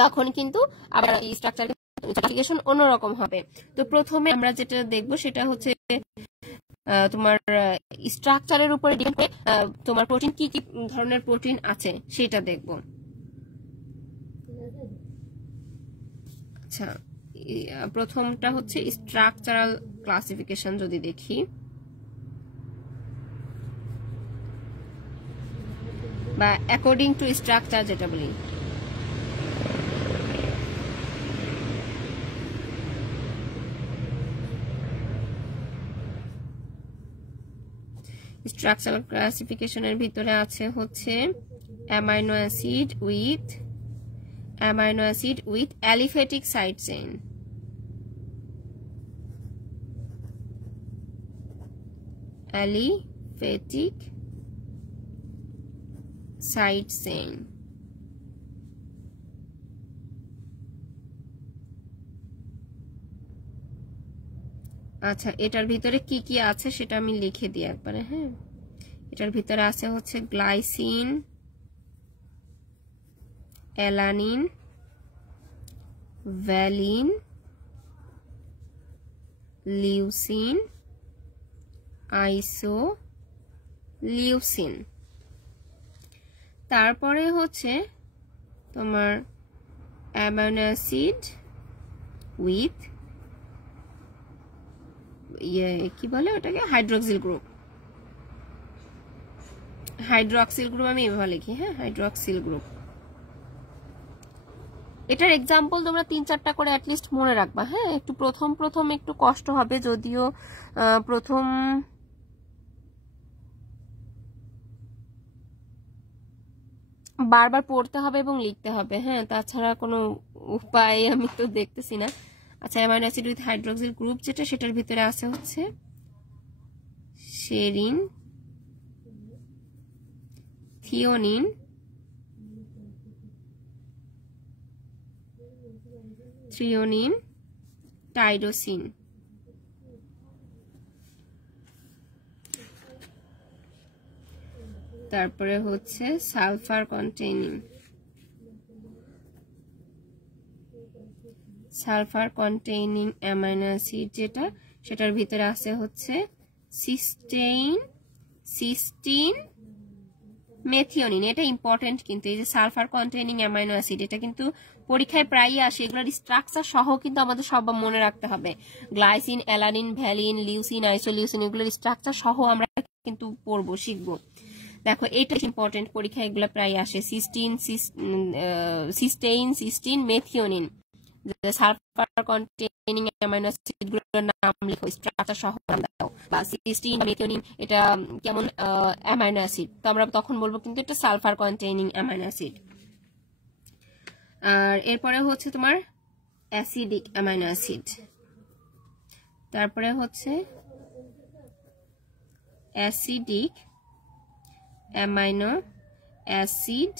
তখন কিন্তু আবার স্ট্রাকচার ক্লাসিফিকেশন অন্যরকম হবে। তো প্রথমে আমরা যেটা দেখবো সেটা হচ্ছে তোমার স্ট্রাকচারের উপরে ডিপেন্ড করে তোমার প্রোটিন কি কি ধরনের প্রোটিন আছে সেটা দেখব। আচ্ছা, প্রথমটা হচ্ছে স্ট্রাকচারাল ক্লাসিফিকেশন। যদি দেখি বা অ্যাকর্ডিং টু স্ট্রাকচার যেটা বলি, স্ট্রাকচারাল ক্লাসিফিকেশনের ভিতরে আছে হচ্ছে amino acid with aliphatic side chain, aliphatic side chain. আচ্ছা, এটার ভিতরে কি কি আছে সেটা আমি লিখে দিই একবারে। হ্যাঁ, এটার ভিতরে আছে হচ্ছে glycine, alanine, valine, leucine, isoleucine. তারপরে হচ্ছে তোমার অ্যামাইনো অ্যাসিড উইথ কি বলে ওটাকে, হাইড্রোক্সিল গ্রুপ। হাইড্রোক্সিল গ্রুপ আমি এভাবে লিখি, হ্যাঁ, হাইড্রোক্সিল গ্রুপ। এটার এক্সাম্পল তোমরা 3-4টা করে অ্যাটলিস্ট মনে রাখবা, হ্যাঁ। একটু প্রথম একটু কষ্ট হবে, যদিও প্রথম বারবার পড়তে হবে এবং লিখতে হবে, হ্যাঁ, তাছাড়া কোনো উপায় আমি তো দেখতেছি না। আচ্ছা, amino acid with hydroxyl group যেটা, সেটার ভিতরে আছে হচ্ছে সেরিন, থিওনিন, থ্রিওনিন, টাইরোসিন। তারপরে হচ্ছে সালফার কন্টেইনিং অ্যামাইনো অ্যাসিড যেটা, সেটার ভিতরে আছে হচ্ছে সিস্টিন, মেথিওনিন। এটা ইম্পর্টেন্ট কিন্তু, এই যে সালফার কন্টেইনিং অ্যামাইনো অ্যাসিড, এটা কিন্তু পরীক্ষায় প্রায়ই আসে। এগুলোর স্ট্রাকচার সহ কিন্তু আমাদের সব মনে রাখতে হবে। Glycine, alanine, valine, leucine, isoleucine, এগুলোর স্ট্রাকচার সহ আমরা কিন্তু পড়বো, শিখবো। দেখো, এটা ইম্পর্টেন্ট, পরীক্ষায় এগুলো প্রায় আসে। Cystine, methionine, sulphur containing amino acid গুলোর নাম লিখো, স্ট্রাকচার সহ নাম দাও। বা সিস্টিন, মেথিওনিন এটা কেমন অ্যামাইনো অ্যাসিড, তো আমরা তখন বলবো কিন্তু এটা সালফার কন্টেইনিং অ্যামাইনো অ্যাসিড। আর এরপরে হচ্ছে তোমার অ্যাসিডিক অ্যামাইনো অ্যাসিড। তারপরে হচ্ছে acidic amino acid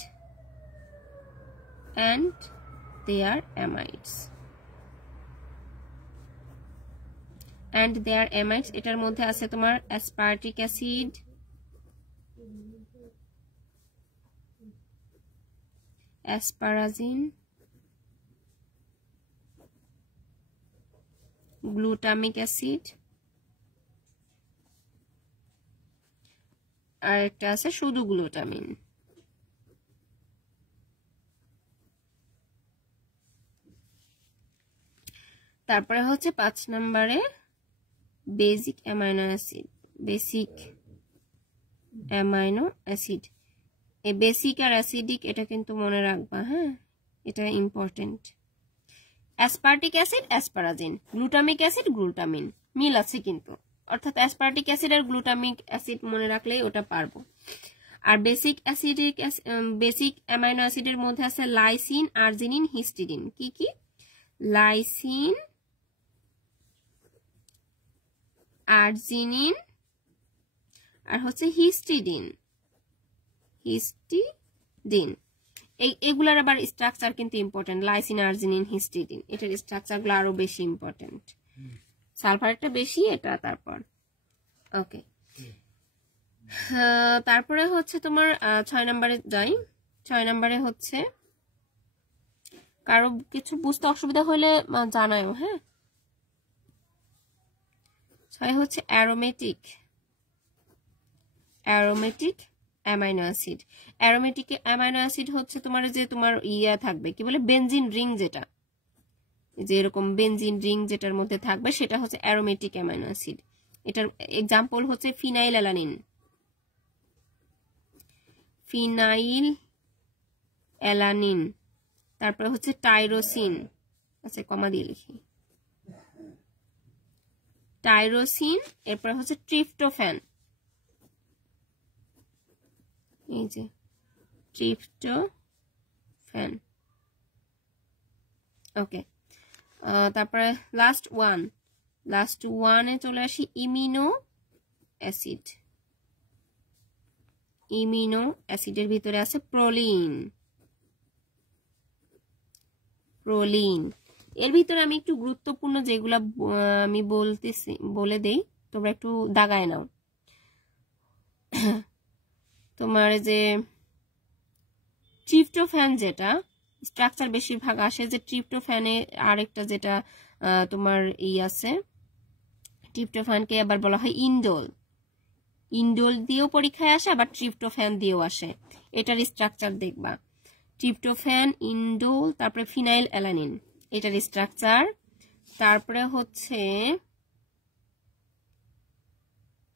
and their amides এটার মধ্যে আছে তোমার aspartic acid, asparagine, glutamic acid, আর একটা আছে শুধু গ্লুটামিন। তারপরে হচ্ছে 5 নম্বরে বেসিক অ্যামাইনো অ্যাসিড। এই বেসিক আর অ্যাসিডিক এটা কিন্তু মনে রাখবা, হ্যাঁ, এটা important. Aspartic acid, asparagine, glutamic acid, glutamine, মিল আছে কিন্তু, অর্থাৎ অ্যাসপার্টিক অ্যাসিড আর গ্লুটামিক অ্যাসিড মনে রাখলেই ওটা পারবো। আর বেসিক অ্যামাইনো অ্যাসিডের মধ্যে আছে লাইসিন, আর্জিনিন, হিস্টিডিন। কি কি? লাইসিন, আর্জিনিন, আর হচ্ছে হিস্টিডিন। এগুলার আবার স্ট্রাকচার কিন্তু ইম্পর্টেন্ট। লাইসিন, আর্জিনিন, হিস্টিডিন, এটার স্ট্রাকচারগুলো আরো বেশি ইম্পর্টেন্ট। সালফারটা বেশি, এটা তারপর। ওকে, তারপরে হচ্ছে তোমার 6 নম্বরে যাই। 6 নম্বরে হচ্ছে, কারো কিছু বুঝতে অসুবিধা হলে জানাও, হ্যাঁ। 6 হচ্ছে aromatic amino acid. Aromatic amino acid হচ্ছে তোমার যে তোমার থাকবে, কি বলে, বেনজিন রিং, যেটা যে এরকম বেনজিন রিং যেটার মধ্যে থাকবে সেটা হচ্ছে অ্যারোমেটিক অ্যামাইনো অ্যাসিড। এটার এক্সাম্পল হচ্ছে ফিনাইল অ্যালানিন, তারপরে হচ্ছে টাইরোসিন, আচ্ছা কমা দিয়ে লিখি, টাইরোসিন, এরপরে হচ্ছে ট্রিপ্টোফ্যান, এই যে ট্রিপ্টোফ্যান। ওকে, তারপরে লাস্ট ওয়ানে চলে আসি, ইমিনো অ্যাসিডের ভিতরে আছে প্রোলিন। এর ভিতরে আমি একটু গুরুত্বপূর্ণ যেগুলা আমি বলে দেই, তোমরা একটু দাগায় নাও। তোমার যে ট্রিপ্টোফ্যান যেটা স্ট্রাকচার বেশিরভাগ আসে যে ট্রিপ্টোফ্যানে আরেকটা যেটা তোমার আছে ট্রিপ্টোফ্যানকে আবার বলা হয় ইন্ডোল। ইন্ডোল দিয়েও পরীক্ষায় আসে আবার ট্রিপ্টোফ্যান দিয়েও আসে। এটার স্ট্রাকচার দেখবা ট্রিপ্টোফ্যান, ইন্ডোল, তারপরে ফিনাইল অ্যালানিন এটার স্ট্রাকচার। তারপরে হচ্ছে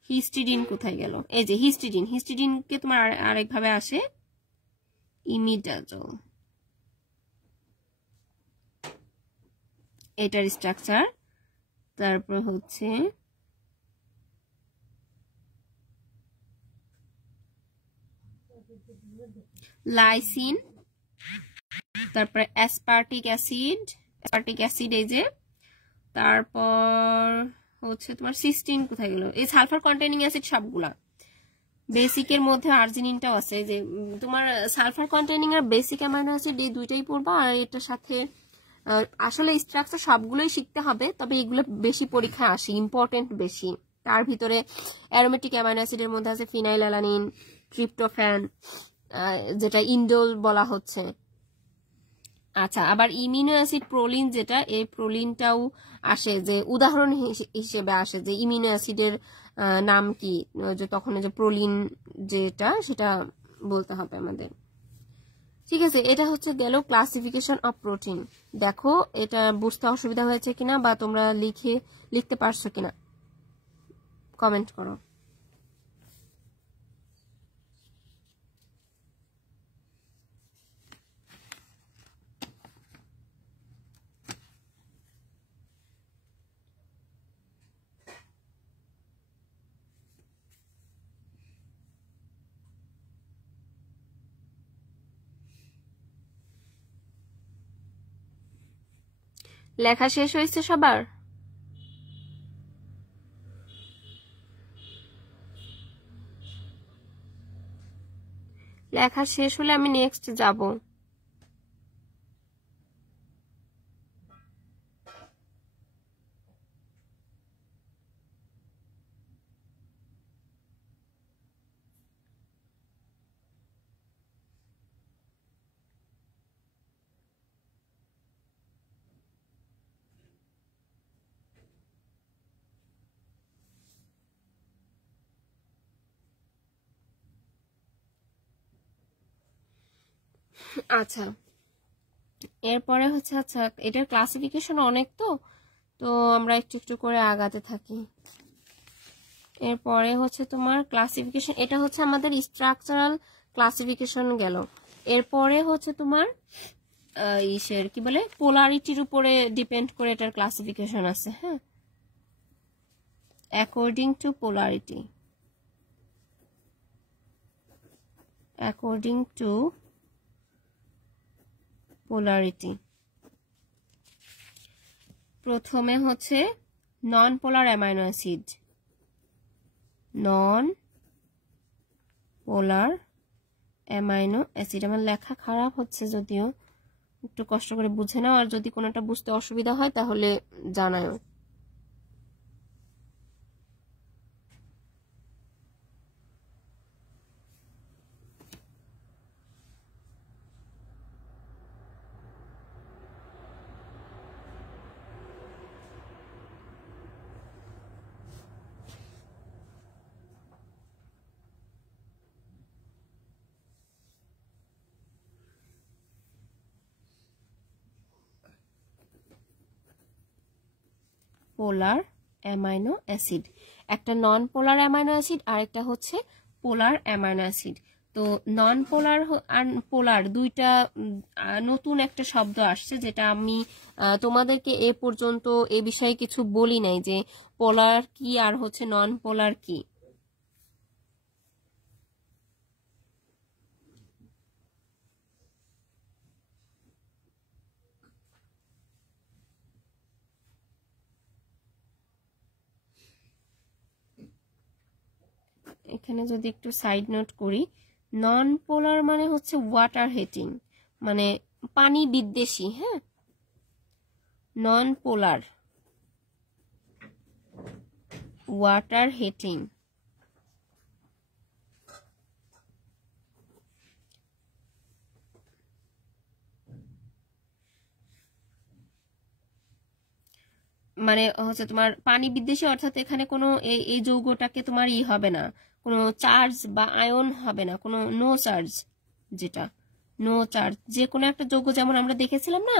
হিস্টিডিন কোথায় গেল, এই যে হিস্টিডিন। হিস্টিডিনকে তোমার আরেকভাবে আসে ইমিডাজোল, এটার স্ট্রাকচার। তারপর হচ্ছে লাইসিন, তারপরে অ্যাসপার্টিক অ্যাসিড এই যে। তারপর হচ্ছে তোমার সিস্টিন কোথায় গেল, এই সালফার কন্টেনিং অ্যাসিড সবগুলা। বেসিকের মধ্যে আর্জিনিনটাও আছে, যে তোমার সালফার কন্টেনিং আর বেসিক অ্যামাইনো অ্যাসিড এই দুইটাই পড়বা। আর এটার সাথে আসলে স্ট্রাকচার সবগুলোই শিখতে হবে, তবে এগুলো বেশি পরীক্ষায় আসে, ইম্পর্টেন্ট বেশি। তার ভিতরে অ্যারোমেটিক অ্যামাইনো অ্যাসিডের মধ্যে আছে ফিনাইল অ্যালানিন, ট্রিপ্টোফ্যান, যেটা ইন্ডোল বলা হচ্ছে। আচ্ছা, আবার ইমিনো অ্যাসিড প্রোলিন যেটা, এই প্রোলিনটাও আসে, যে উদাহরণ হিসেবে আসে যে ইমিনো অ্যাসিডের নাম কি, যে তখন যে প্রোলিন যেটা সেটা বলতে হবে আমাদের। ঠিক আছে, এটা হচ্ছে গেল ক্লাসিফিকেশন অফ প্রোটিন। দেখো এটা বুঝতে অসুবিধা হয়েছে কিনা বা তোমরা লিখতে পারছো কিনা কমেন্ট করো। লেখা শেষ হয়েছে সবার? লেখা শেষ হলে আমি নেক্সট যাব। আচ্ছা, এরপরে হচ্ছে আচ্ছা এটার ক্লাসিফিকেশন অনেক, তো আমরা একটু একটু করে আগাতে থাকি। এরপরে হচ্ছে তোমার ক্লাসিফিকেশন, এটা হচ্ছে আমাদের স্ট্রাকচারাল ক্লাসিফিকেশন গেল। এরপরে হচ্ছে তোমার ইসের কি বলে পোলারিটির উপরে ডিপেন্ড করে এটার ক্লাসিফিকেশন আছে। হ্যাঁ, according to polarity, according to polarity. প্রথমে হচ্ছে নন পোলার অ্যামাইনো অ্যাসিড, নন পোলার অ্যামাইনো অ্যাসিড। আমার লেখা খারাপ হচ্ছে যদিও, একটু কষ্ট করে বুঝে নাও, আর যদি কোনোটা বুঝতে অসুবিধা হয় তাহলে জানাও। পোলার অ্যামাইনো অ্যাসিড, একটা নন পোলার অ্যামাইনো অ্যাসিড আর একটা হচ্ছে পোলার অ্যামাইনো অ্যাসিড। তো নন পোলার আর পোলার দুইটা নতুন একটা শব্দ আসছে, যেটা আমি তোমাদেরকে এ পর্যন্ত এ বিষয়ে কিছু বলি নাই, যে পোলার কি আর হচ্ছে নন পোলার কি। এখানে যদি একটু সাইড নোট করি, নন পোলার মানে হচ্ছে ওয়াটার হিটিং, মানে পানি বিদ্বেষী। হ্যাঁ, নন পোলার ওয়াটার হিটিং। মানে হচ্ছে তোমার পানি বিদ্বেষী, অর্থাৎ এখানে কোনো এই যৌগটাকে তোমার হবে না, কোনো চার্জ বা আয়ন হবে না, কোনো নো চার্জ, যেটা নো চার্জ যে কোনো একটা যৌগ, যেমন আমরা দেখেছিলাম না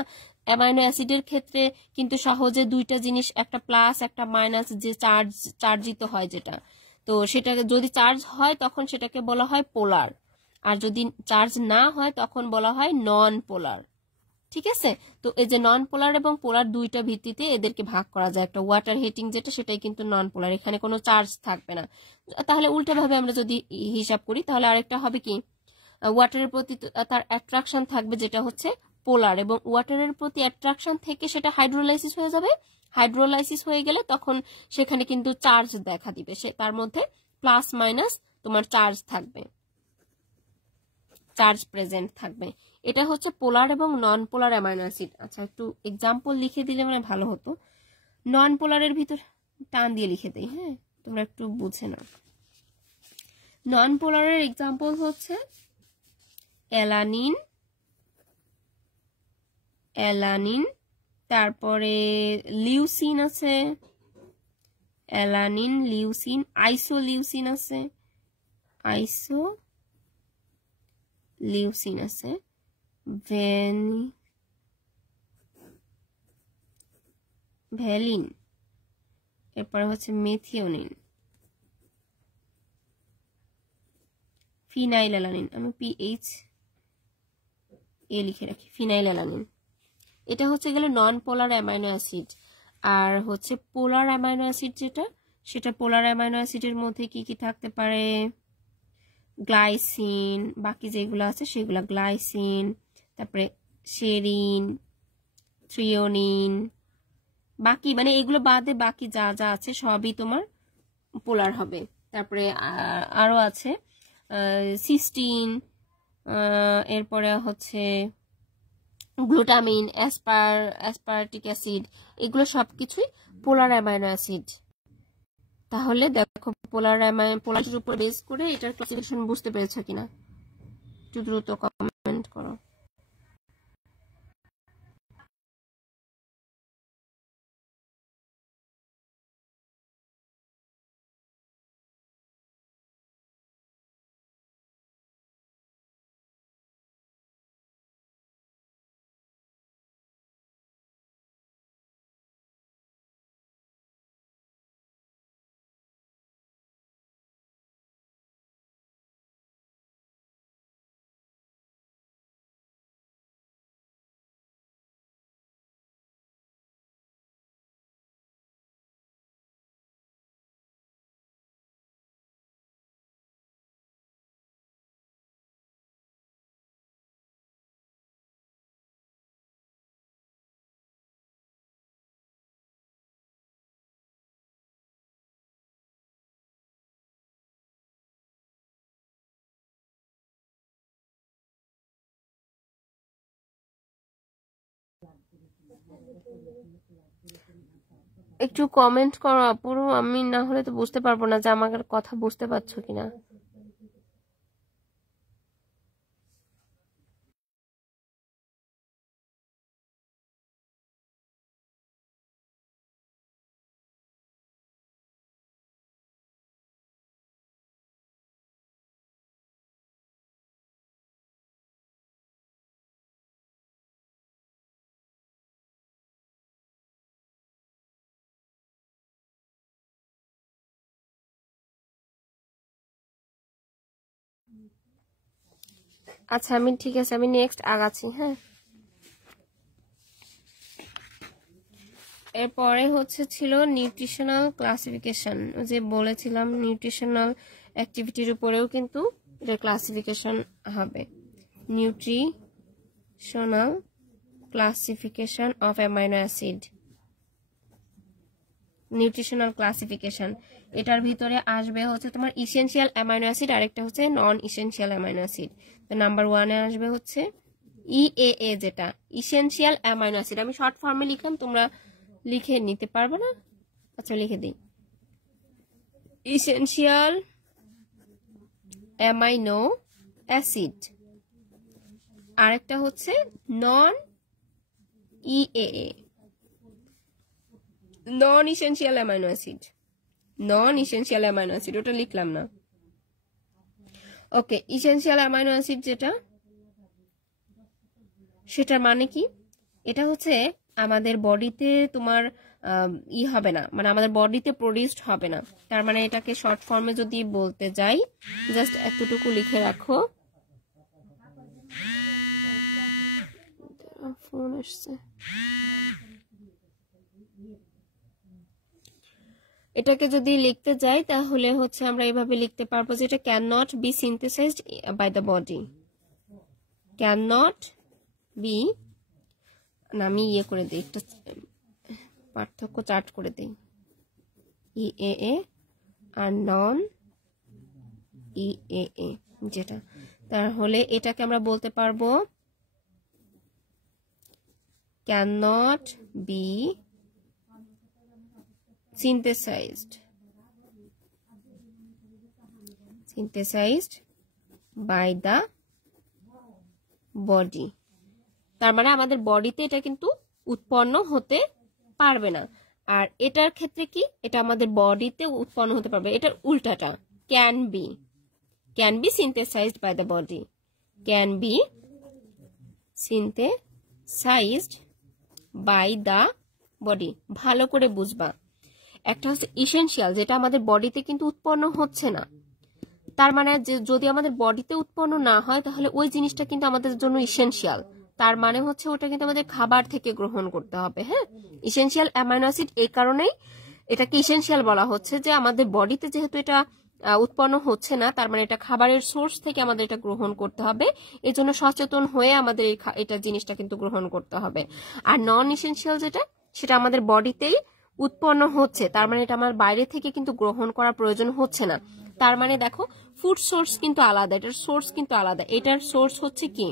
অ্যামাইনো অ্যাসিডের ক্ষেত্রে কিন্তু সহজে দুইটা জিনিস, একটা প্লাস একটা মাইনাস, যে চার্জিত হয় যেটা, তো সেটাকে যদি চার্জ হয় তখন সেটাকে বলা হয় পোলার, আর যদি চার্জ না হয় তখন বলা হয় নন পোলার। ঠিক আছে, তো এই যে নন পোলার এবং পোলার দুইটা ভিত্তিতে এদেরকে ভাগ করা যায়। একটা ওয়াটার হিটিং যেটা, সেটাই কিন্তু নন পোলার, এখানে কোনো চার্জ থাকবে না। তাহলে উল্টাভাবে আমরা যদি হিসাব করি তাহলে আরেকটা হবে কি, ওয়াটারের প্রতি তার অ্যাট্রাকশন থাকবে যেটা হচ্ছে পোলার, এবং ওয়াটারের প্রতি অ্যাট্রাকশন থেকে সেটা হাইড্রোলাইসিস হয়ে যাবে। হাইড্রোলাইসিস হয়ে গেলে তখন সেখানে কিন্তু চার্জ দেখা দিবে, সে তার মধ্যে প্লাস মাইনাস তোমার চার্জ থাকবে, চার্জ প্রেজেন্ট থাকবে। এটা হচ্ছে পোলার এবং নন পোলার অ্যামাইনো অ্যাসিড। আচ্ছা, একটু এক্সাম্পল লিখে দিলে মানে ভালো হতো। নন পোলারের ভিতর টান দিয়ে লিখে দেই, হ্যাঁ, তোমরা একটু বুঝে নাও। নন পোলারের এক্সাম্পল হচ্ছে অ্যালানিন, তারপরে লিউসিন আছে, অ্যালানিন, লিউসিন, আইসোলিউসিন আছে, আইসোলিউসিন আছে, ভ্যালিন, এরপরে হচ্ছে মেথিওনিন, ফিনাইল অ্যালানিন, আমি PH লিখে রাখি, ফিনাইল অ্যালানিন। এটা হচ্ছে গেলে নন পোলার অ্যামাইনো অ্যাসিড। আর হচ্ছে পোলার অ্যামাইনো অ্যাসিড যেটা, সেটা পোলার অ্যামাইনো অ্যাসিডের মধ্যে কি কি থাকতে পারে, গ্লাইসিন, বাকি যেগুলো আছে সেগুলো, গ্লাইসিন, তারপরে সেরিন, থ্রিওনিন, বাকি মানে এগুলো বাদে বাকি যা যা আছে সবই তোমার পোলার হবে। তারপরে আরো আছে সিস্টিন, এরপরে হচ্ছে গ্লুটামিন, অ্যাসপারটিক অ্যাসিড, এগুলো সবকিছুই পোলার অ্যামাইনো অ্যাসিড। তাহলে দেখো পোলারের উপর বেস করে এটার ক্লাসিফিকেশন বুঝতে পেরেছো কিনা, একটু দ্রুত কমেন্ট করো। একটু কমেন্ট করো আপুরু, আমি না হলে তো বুঝতে পারবো না যে আমার কথা বুঝতে পারছো কিনা। আচ্ছা, আমি ঠিক আছে, আমি নেক্সট আগাচ্ছি। হ্যাঁ, এরপরে হচ্ছে ছিল নিউট্রিশনাল ক্লাসিফিকেশন, যে বলেছিলাম নিউট্রিশনাল অ্যাক্টিভিটির উপরেও কিন্তু এটা ক্লাসিফিকেশন হবে। Nutritional classification of amino acid, nutritional classification, এটার ভিতরে আসবে হচ্ছে তোমার ইসেনশিয়াল অ্যামাইনো অ্যাসিড, আরেকটা হচ্ছে নন ইসেনশিয়াল অ্যামাইনো অ্যাসিড। তো নাম্বার 1-এ আসবে হচ্ছে EAA, যেটা ইসেনশিয়াল অ্যামাইনো অ্যাসিড। আমি শর্ট ফর্মে লিখলাম, তোমরা লিখে নিতে পারবে না? আচ্ছা, লিখে দিই, ইসেনশিয়াল অ্যামাইনো অ্যাসিড। আরেকটা হচ্ছে নন EAA। নন ইসেনশিয়াল অ্যামাইনো অ্যাসিড, নন ইসেনশিয়াল অ্যামাইনো অ্যাসিড ওটা লিখলাম না। ওকে, ইসেনশিয়াল অ্যামাইনো অ্যাসিড যেটা, সেটার মানে কি? এটা হচ্ছে আমাদের বডিতে তোমার হবে না, মানে আমাদের বডিতে প্রডিউসড হবে না। তার মানে এটাকে শর্ট ফর্মে যদি বলতে যাই, জাস্ট এতটুকু লিখে রাখো। ফোন আসছে। এটাকে যদি লিখতে যাই তাহলে হচ্ছে আমরা এভাবে লিখতে পারবো যে এটা can not be synthesized by the body, can not be, আমি ইয়ে করে দিই, একটা পার্থক্য চার্ট করে দিই, ইএএ আর নন ইএএ যেটা, তাহলে এটাকে আমরা বলতে পারবো can not be synthesized by the body। তার মানে আমাদের বডিতে এটা কিন্তু উৎপন্ন হতে পারবে না। আর এটার ক্ষেত্রে কি, এটা আমাদের বডিতে উৎপন্ন হতে পারবে, এটার উল্টাটা can be synthesized by the body, can be synthesized by the body। ভালো করে বুঝবা, একটা হচ্ছে ইসেনশিয়াল যেটা আমাদের বডিতে কিন্তু উৎপন্ন হচ্ছে না, তার মানে যদি আমাদের বডিতে উৎপন্ন না হয় তাহলে ওই জিনিসটা কিন্তু আমাদের জন্য ইসেনশিয়াল, তার মানে হচ্ছে ওটা কিন্তু আমাদের খাবার থেকে গ্রহণ করতে হবে। হ্যাঁ, ইসেনশিয়াল অ্যামাইনো অ্যাসিড এই কারণেই এটাকে ইসেনশিয়াল বলা হচ্ছে যে আমাদের বডিতে যেহেতু এটা উৎপন্ন হচ্ছে না, তার মানে এটা খাবারের সোর্স থেকে আমাদের এটা গ্রহণ করতে হবে, এই জন্য সচেতন হয়ে আমাদের এটা জিনিসটা কিন্তু গ্রহণ করতে হবে। আর নন ইসেনশিয়াল যেটা, সেটা আমাদের বডিতেই উৎপন্ন হচ্ছে, তার মানে এটা আমার বাইরে থেকে কিন্তু গ্রহণ করার প্রয়োজন হচ্ছে না। তার মানে দেখো ফুড সোর্স কিন্তু আলাদা, এটার সোর্স কিন্তু আলাদা, এটার সোর্স হচ্ছে কি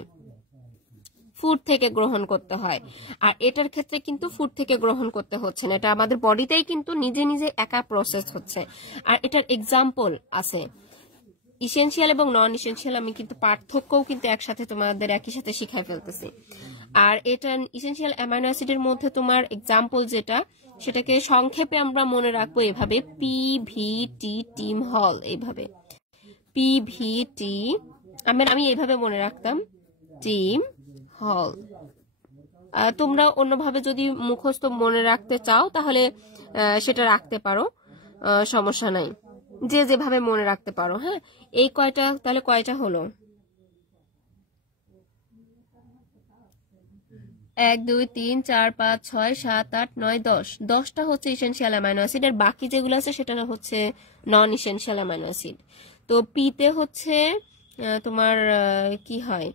ফুড থেকে গ্রহণ করতে হয়, আর এটার ক্ষেত্রে কিন্তু ফুড থেকে গ্রহণ করতে হচ্ছে না, এটা আমাদের বডিতেই কিন্তু নিজে নিজে একা প্রসেস হচ্ছে। আর এটার এক্সাম্পল আছে ইসেনশিয়াল এবং নন ইসেনশিয়াল, আমি কিন্তু পার্থক্যও কিন্তু একসাথে তোমাদের একই সাথে শিখাই ফেলতেছি। আর এটা ইসেনশিয়াল অ্যামাইনো অ্যাসিডের মধ্যে তোমার এক্সাম্পল যেটা, সেটাকে সংক্ষেপে আমরা মনে রাখবো এভাবে, পিভিটি টিম হল, এইভাবে পিভিটি, আমি এইভাবে মনে রাখতাম টিম হল। তোমরা অন্যভাবে যদি মুখস্থ মনে রাখতে চাও তাহলে সেটা রাখতে পারো, সমস্যা নাই, যে যেভাবে মনে রাখতে পারো। হ্যাঁ, এই কয়টা তাহলে কয়টা হলো, 1 2 3 4 5 6 7 8 9 10, 10টা হচ্ছে ইসেনশিয়াল অ্যামাইনো অ্যাসিড, আর বাকি যেগুলো আছে সেটা হচ্ছে নন ইসেনশিয়াল অ্যামাইনো অ্যাসিড। তো পিতে হচ্ছে তোমার কি হয়,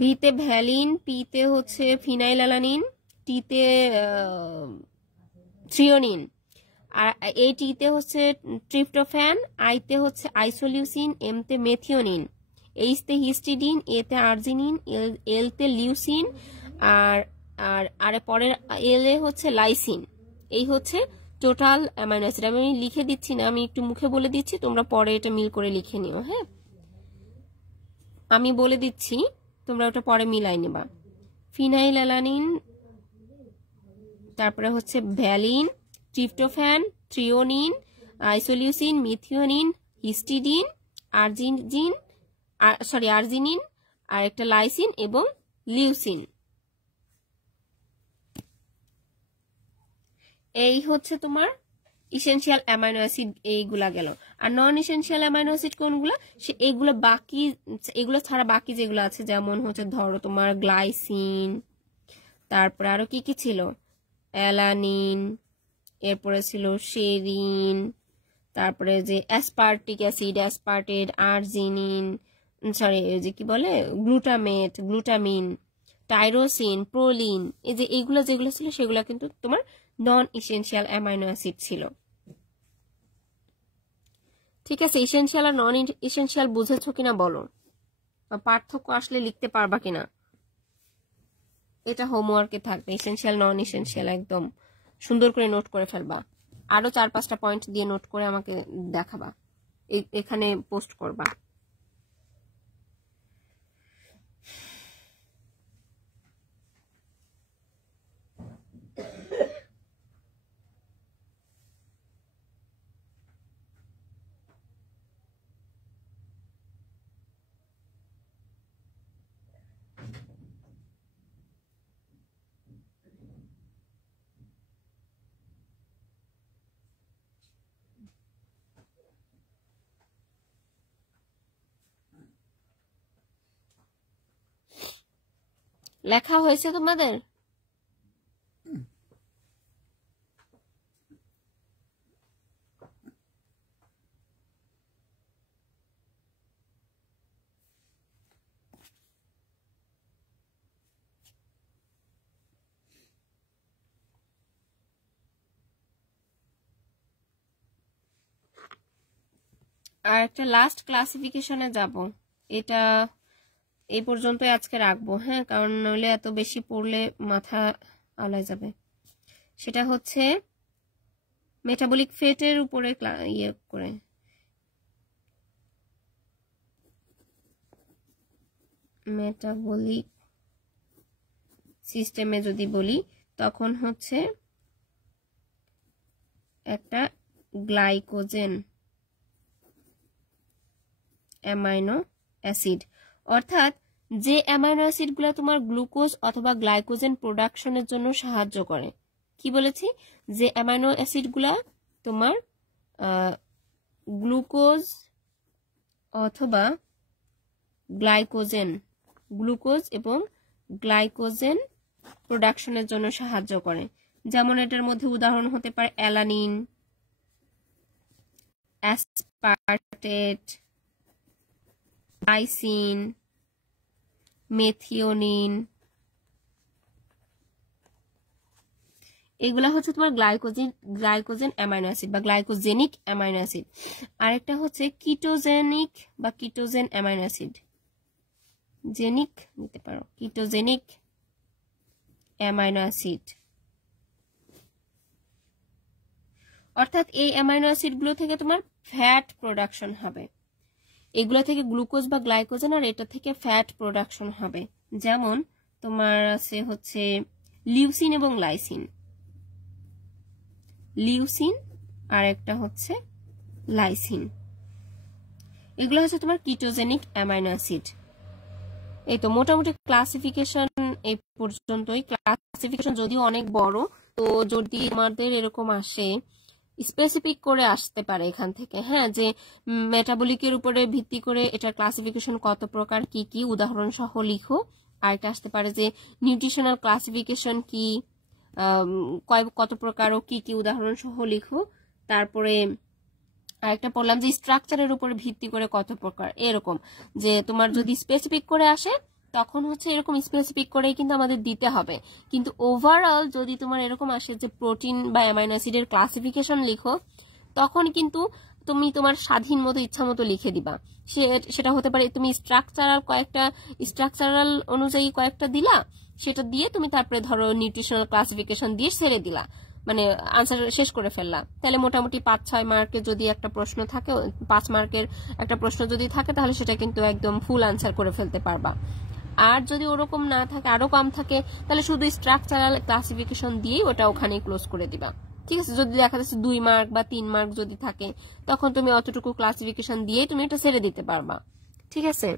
ভিতে ভ্যালিন, পিতে হচ্ছে ফিনাইলঅ্যালানিন, টিতে থ্রিওনিন, আর এই টিতে হচ্ছে ট্রিপ্টোফ্যান, আইতে হচ্ছে আইসোলিউসিন, এমতে মেথিওনিন, এইচতে হিস্টিডিন, এতে আর্জিনিন, এলতে লিউসিন, আর আর আর পরের এলে হচ্ছে লাইসিন। এই হচ্ছে টোটাল অ্যামাইনো অ্যাসিড। আমি লিখে দিচ্ছি না, আমি একটু মুখে বলে দিচ্ছি, তোমরা পরে এটা মিল করে লিখে নিও। হ্যাঁ, আমি বলে দিচ্ছি, তোমরা ওটা পরে মিলাই নেবা। ফিনাইলঅ্যালানিন, তারপরে হচ্ছে valine, tryptophan, threonine, isoleucine, methionine, histidine, arginine, আর একটা লাইসিন এবং লিউসিন। এই হচ্ছে তোমার ইসেনশিয়াল অ্যামাইনো অ্যাসিড, এইগুলা গেল। আর নন ইসেনশিয়াল অ্যামাইনো অ্যাসিড কোনগুলো, সে এইগুলো বাকি, এগুলো ছাড়া বাকি যেগুলো আছে, যেমন হচ্ছে ধরো তোমার গ্লাইসিন, তারপরে আরো কি কি ছিল, অ্যালানিন, এরপরে ছিল সেরিন, তারপরে যে অ্যাসপার্টিক অ্যাসিড, অ্যাসপার্টেড, আর্জিনিন, সরি যে কি বলে গ্লুটামেট, গ্লুটামিন, টাইরোসিন, প্রোলিন, এই যে এইগুলো যেগুলো ছিল সেগুলো কিন্তু তোমার নন ইসেনশিয়াল অ্যামাইনো অ্যাসিড ছিল। ঠিক আছে, ইসেনশিয়াল আর নন ইসেনশিয়াল বুঝেছো কিনা বলো, পার্থক্য আসলে লিখতে পারবা কিনা, এটা হোমওয়ার্কে থাকবে। ইসেনশিয়াল নন ইসেনশিয়াল একদম সুন্দর করে নোট করে ফেলবা, আরো 4-5টা পয়েন্ট দিয়ে নোট করে আমাকে দেখাবা, এখানে পোস্ট করবা। লেখা হয়েছে তোমাদের? আর একটা লাস্ট ক্লাসিফিকেশনে যাব, এটা এই পর্যন্তই আজকে রাখবো, হ্যাঁ, কারণ নইলে এত বেশি পড়লে মাথা আলায় যাবে। সেটা হচ্ছে মেটাবলিক ফেটের উপরে ইয়ে করে, মেটাবলিক সিস্টেমে যদি বলি তখন হচ্ছে একটা গ্লাইকোজেন অ্যামাইনো অ্যাসিড, অর্থাৎ যে অ্যামাইনো অ্যাসিডগুলো তোমার গ্লুকোজ অথবা গ্লাইকোজেন প্রোডাকশনের জন্য সাহায্য করে। কি বলেছি? যে অ্যামাইনো অ্যাসিডগুলা তোমার গ্লুকোজ অথবা গ্লুকোজ এবং গ্লাইকোজেন প্রোডাকশনের জন্য সাহায্য করে। যেমন এটার মধ্যে উদাহরণ হতে পারে অ্যালানিন, অ্যাসপার্টেট, লাইসিন, মেথিওনিন, এগুলা হচ্ছে তোমার গ্লাইকোজেন অ্যামাইনো অ্যাসিড বা গ্লাইকোজেনিক অ্যামাইনো অ্যাসিড। আরেকটা হচ্ছে কিটোজেনিক বা কিটোজেন অ্যামাইনো অ্যাসিড, জেনিক নিতে পারো, কিটোজেনিক অ্যামাইনো অ্যাসিড। অর্থাৎ এই অ্যামাইনো অ্যাসিডগুলো থেকে তোমার ফ্যাট প্রোডাকশন হবে, এগুলো থেকে গ্লুকোজ বা গ্লাইকোজেন, আর এটা থেকে ফ্যাট প্রোডাকশন হবে। যেমন তোমার আছে হচ্ছে লিউসিন এবং লাইসিন, লিউসিন আর একটা হচ্ছে লাইসিন, এগুলো হচ্ছে তোমার কিটোজেনিক অ্যামাইনো অ্যাসিড। এই তো মোটামুটি ক্লাসিফিকেশন এই পর্যন্তই। ক্লাসিফিকেশন যদিও অনেক বড়, তো যদি আমাদের এরকম আসে স্পেসিফিক করে আসতে পারে এখান থেকে, হ্যাঁ, যে মেটাবলিকের উপরে ভিত্তি করে এটার ক্লাসিফিকেশন কত প্রকার, কি কি উদাহরণ সহ লিখো। আর এটা আসতে পারে যে নিউট্রিশনাল ক্লাসিফিকেশন কি, কত প্রকার ও কি কি উদাহরণ সহ লিখো। তারপরে আরেকটা পড়লাম যে স্ট্রাকচারের উপরে ভিত্তি করে কত প্রকার, এরকম যে তোমার যদি স্পেসিফিক করে আসে তখন হচ্ছে এরকম স্পেসিফিক করেই কিন্তু আমাদের দিতে হবে। কিন্তু ওভারঅল যদি তোমার এরকম আসে যে প্রোটিন বা অ্যামাইনো অ্যাসিডের ক্লাসিফিকেশন লিখো, তখন কিন্তু তুমি তোমার স্বাধীন মতো ইচ্ছা মতো লিখে দিবা। সেটা হতে পারে তুমি স্ট্রাকচারাল অনুযায়ী কয়েকটা দিলা, সেটা দিয়ে তুমি তারপরে ধরো নিউট্রিশনাল ক্লাসিফিকেশন দিয়ে ছেড়ে দিলা, মানে আনসার শেষ করে ফেললাম। তাহলে মোটামুটি 5-6 মার্কের যদি একটা প্রশ্ন থাকে, 5 মার্কের একটা প্রশ্ন যদি থাকে, তাহলে সেটা কিন্তু একদম ফুল আনসার করে ফেলতে পারবা। আর যদি ওরকম না থাকে, আরো কম থাকে, তাহলে শুধু স্ট্রাকচারাল ক্লাসিফিকেশন দিয়ে ওটা ওখানে ক্লোজ করে দিবা। ঠিক আছে? যদি দেখা যাচ্ছে 2 মার্ক বা 3 মার্ক যদি থাকে, তখন তুমি অতটুকু ক্লাসিফিকেশন দিয়ে তুমি এটা ছেড়ে দিতে পারবা। ঠিক আছে?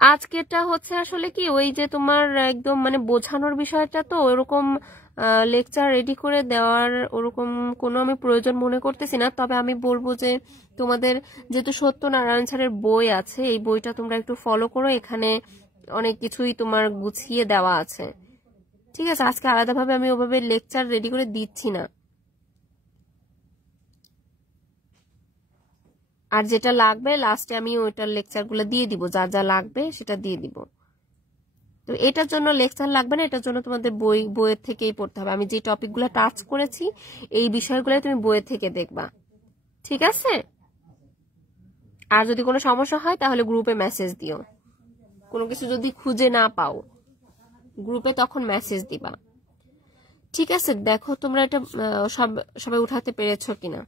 আজকেরটা হচ্ছে আসলে কি ওই যে তোমার একদম মানে বোঝানোর বিষয়টা, তো ওরকম লেকচার রেডি করে দেওয়ার ওরকম কোনো আমি প্রয়োজন মনে করতেছি না। তবে আমি বলবো যে তোমাদের যেহেতু সত্যনারায়ণ স্যারের বই আছে, এই বইটা তোমরা একটু ফলো করো, এখানে অনেক কিছুই তোমার গুছিয়ে দেওয়া আছে। ঠিক আছে? আজকে আলাদাভাবে আমি ওভাবে লেকচার রেডি করে দিচ্ছি না। আর যেটা লাগবে লাস্টে আমি ওইটার লেকচারগুলো দিয়ে দিব, যা যা লাগবে সেটা দিয়ে দিব। তো এটার জন্য লেকচার লাগবে না, এটার জন্য তোমাদের বইয়ের থেকেই পড়তে হবে। আমি যে টপিকগুলো টাচ করেছি এই বিষয়গুলো তুমি বইয়ের থেকে দেখবা। ঠিক আছে? আর যদি কোনো সমস্যা হয় তাহলে গ্রুপে মেসেজ দিও, কোনো কিছু যদি খুঁজে না পাও গ্রুপে তখন মেসেজ দিবা। ঠিক আছে? দেখো তোমরা এটা সবাই উঠাতে পেরেছো কিনা।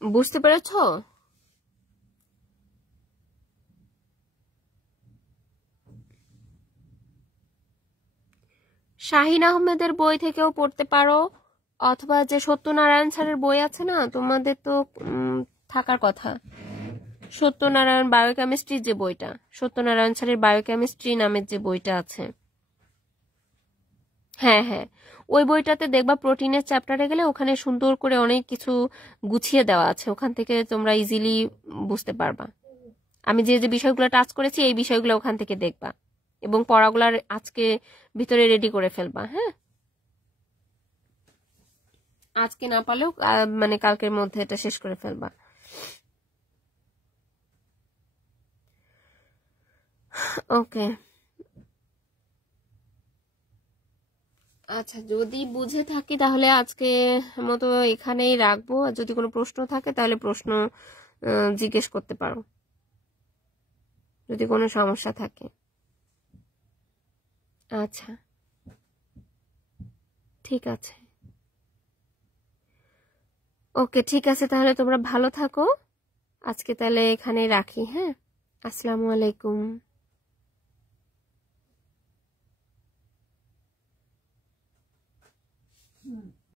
বুঝতে পেরেছো? শাহিন আহমেদের বই থেকেও পড়তে পারো, অথবা যে সত্যনারায়ণ স্যারের বই আছে না, তোমাদের তো থাকার কথা, সত্যনারায়ণ বায়োকেমিস্ট্রির যে বইটা, সত্যনারায়ণ স্যারের বায়োকেমিস্ট্রি নামের যে বইটা আছে, হ্যাঁ হ্যাঁ, ওই বইটাতে দেখবা প্রোটিনের চ্যাপ্টারে গেলে ওখানে সুন্দর করে অনেক কিছু গুছিয়ে দেওয়া আছে, ওখান থেকে তোমরা ইজিলি বুঝতে পারবা। আমি যে যে বিষয়গুলো টাচ করেছি এই বিষয়গুলো ওখান থেকে দেখবা এবং পড়াগুলার আজকে ভিতরে রেডি করে ফেলবা। হ্যাঁ, আজকে না পারলেও মানে কালকের মধ্যে এটা শেষ করে ফেলবা। ওকে, আচ্ছা, যদি বুঝে থাকি তাহলে আজকে মতো এখানেই রাখবো। আর যদি কোনো প্রশ্ন থাকে তাহলে প্রশ্ন জিজ্ঞেস করতে পারো, যদি কোনো সমস্যা থাকে। আচ্ছা, ঠিক আছে। ওকে, ঠিক আছে, তাহলে তোমরা ভালো থাকো। আজকে তাহলে এখানেই রাখি। হ্যাঁ, আসসালামু আলাইকুম।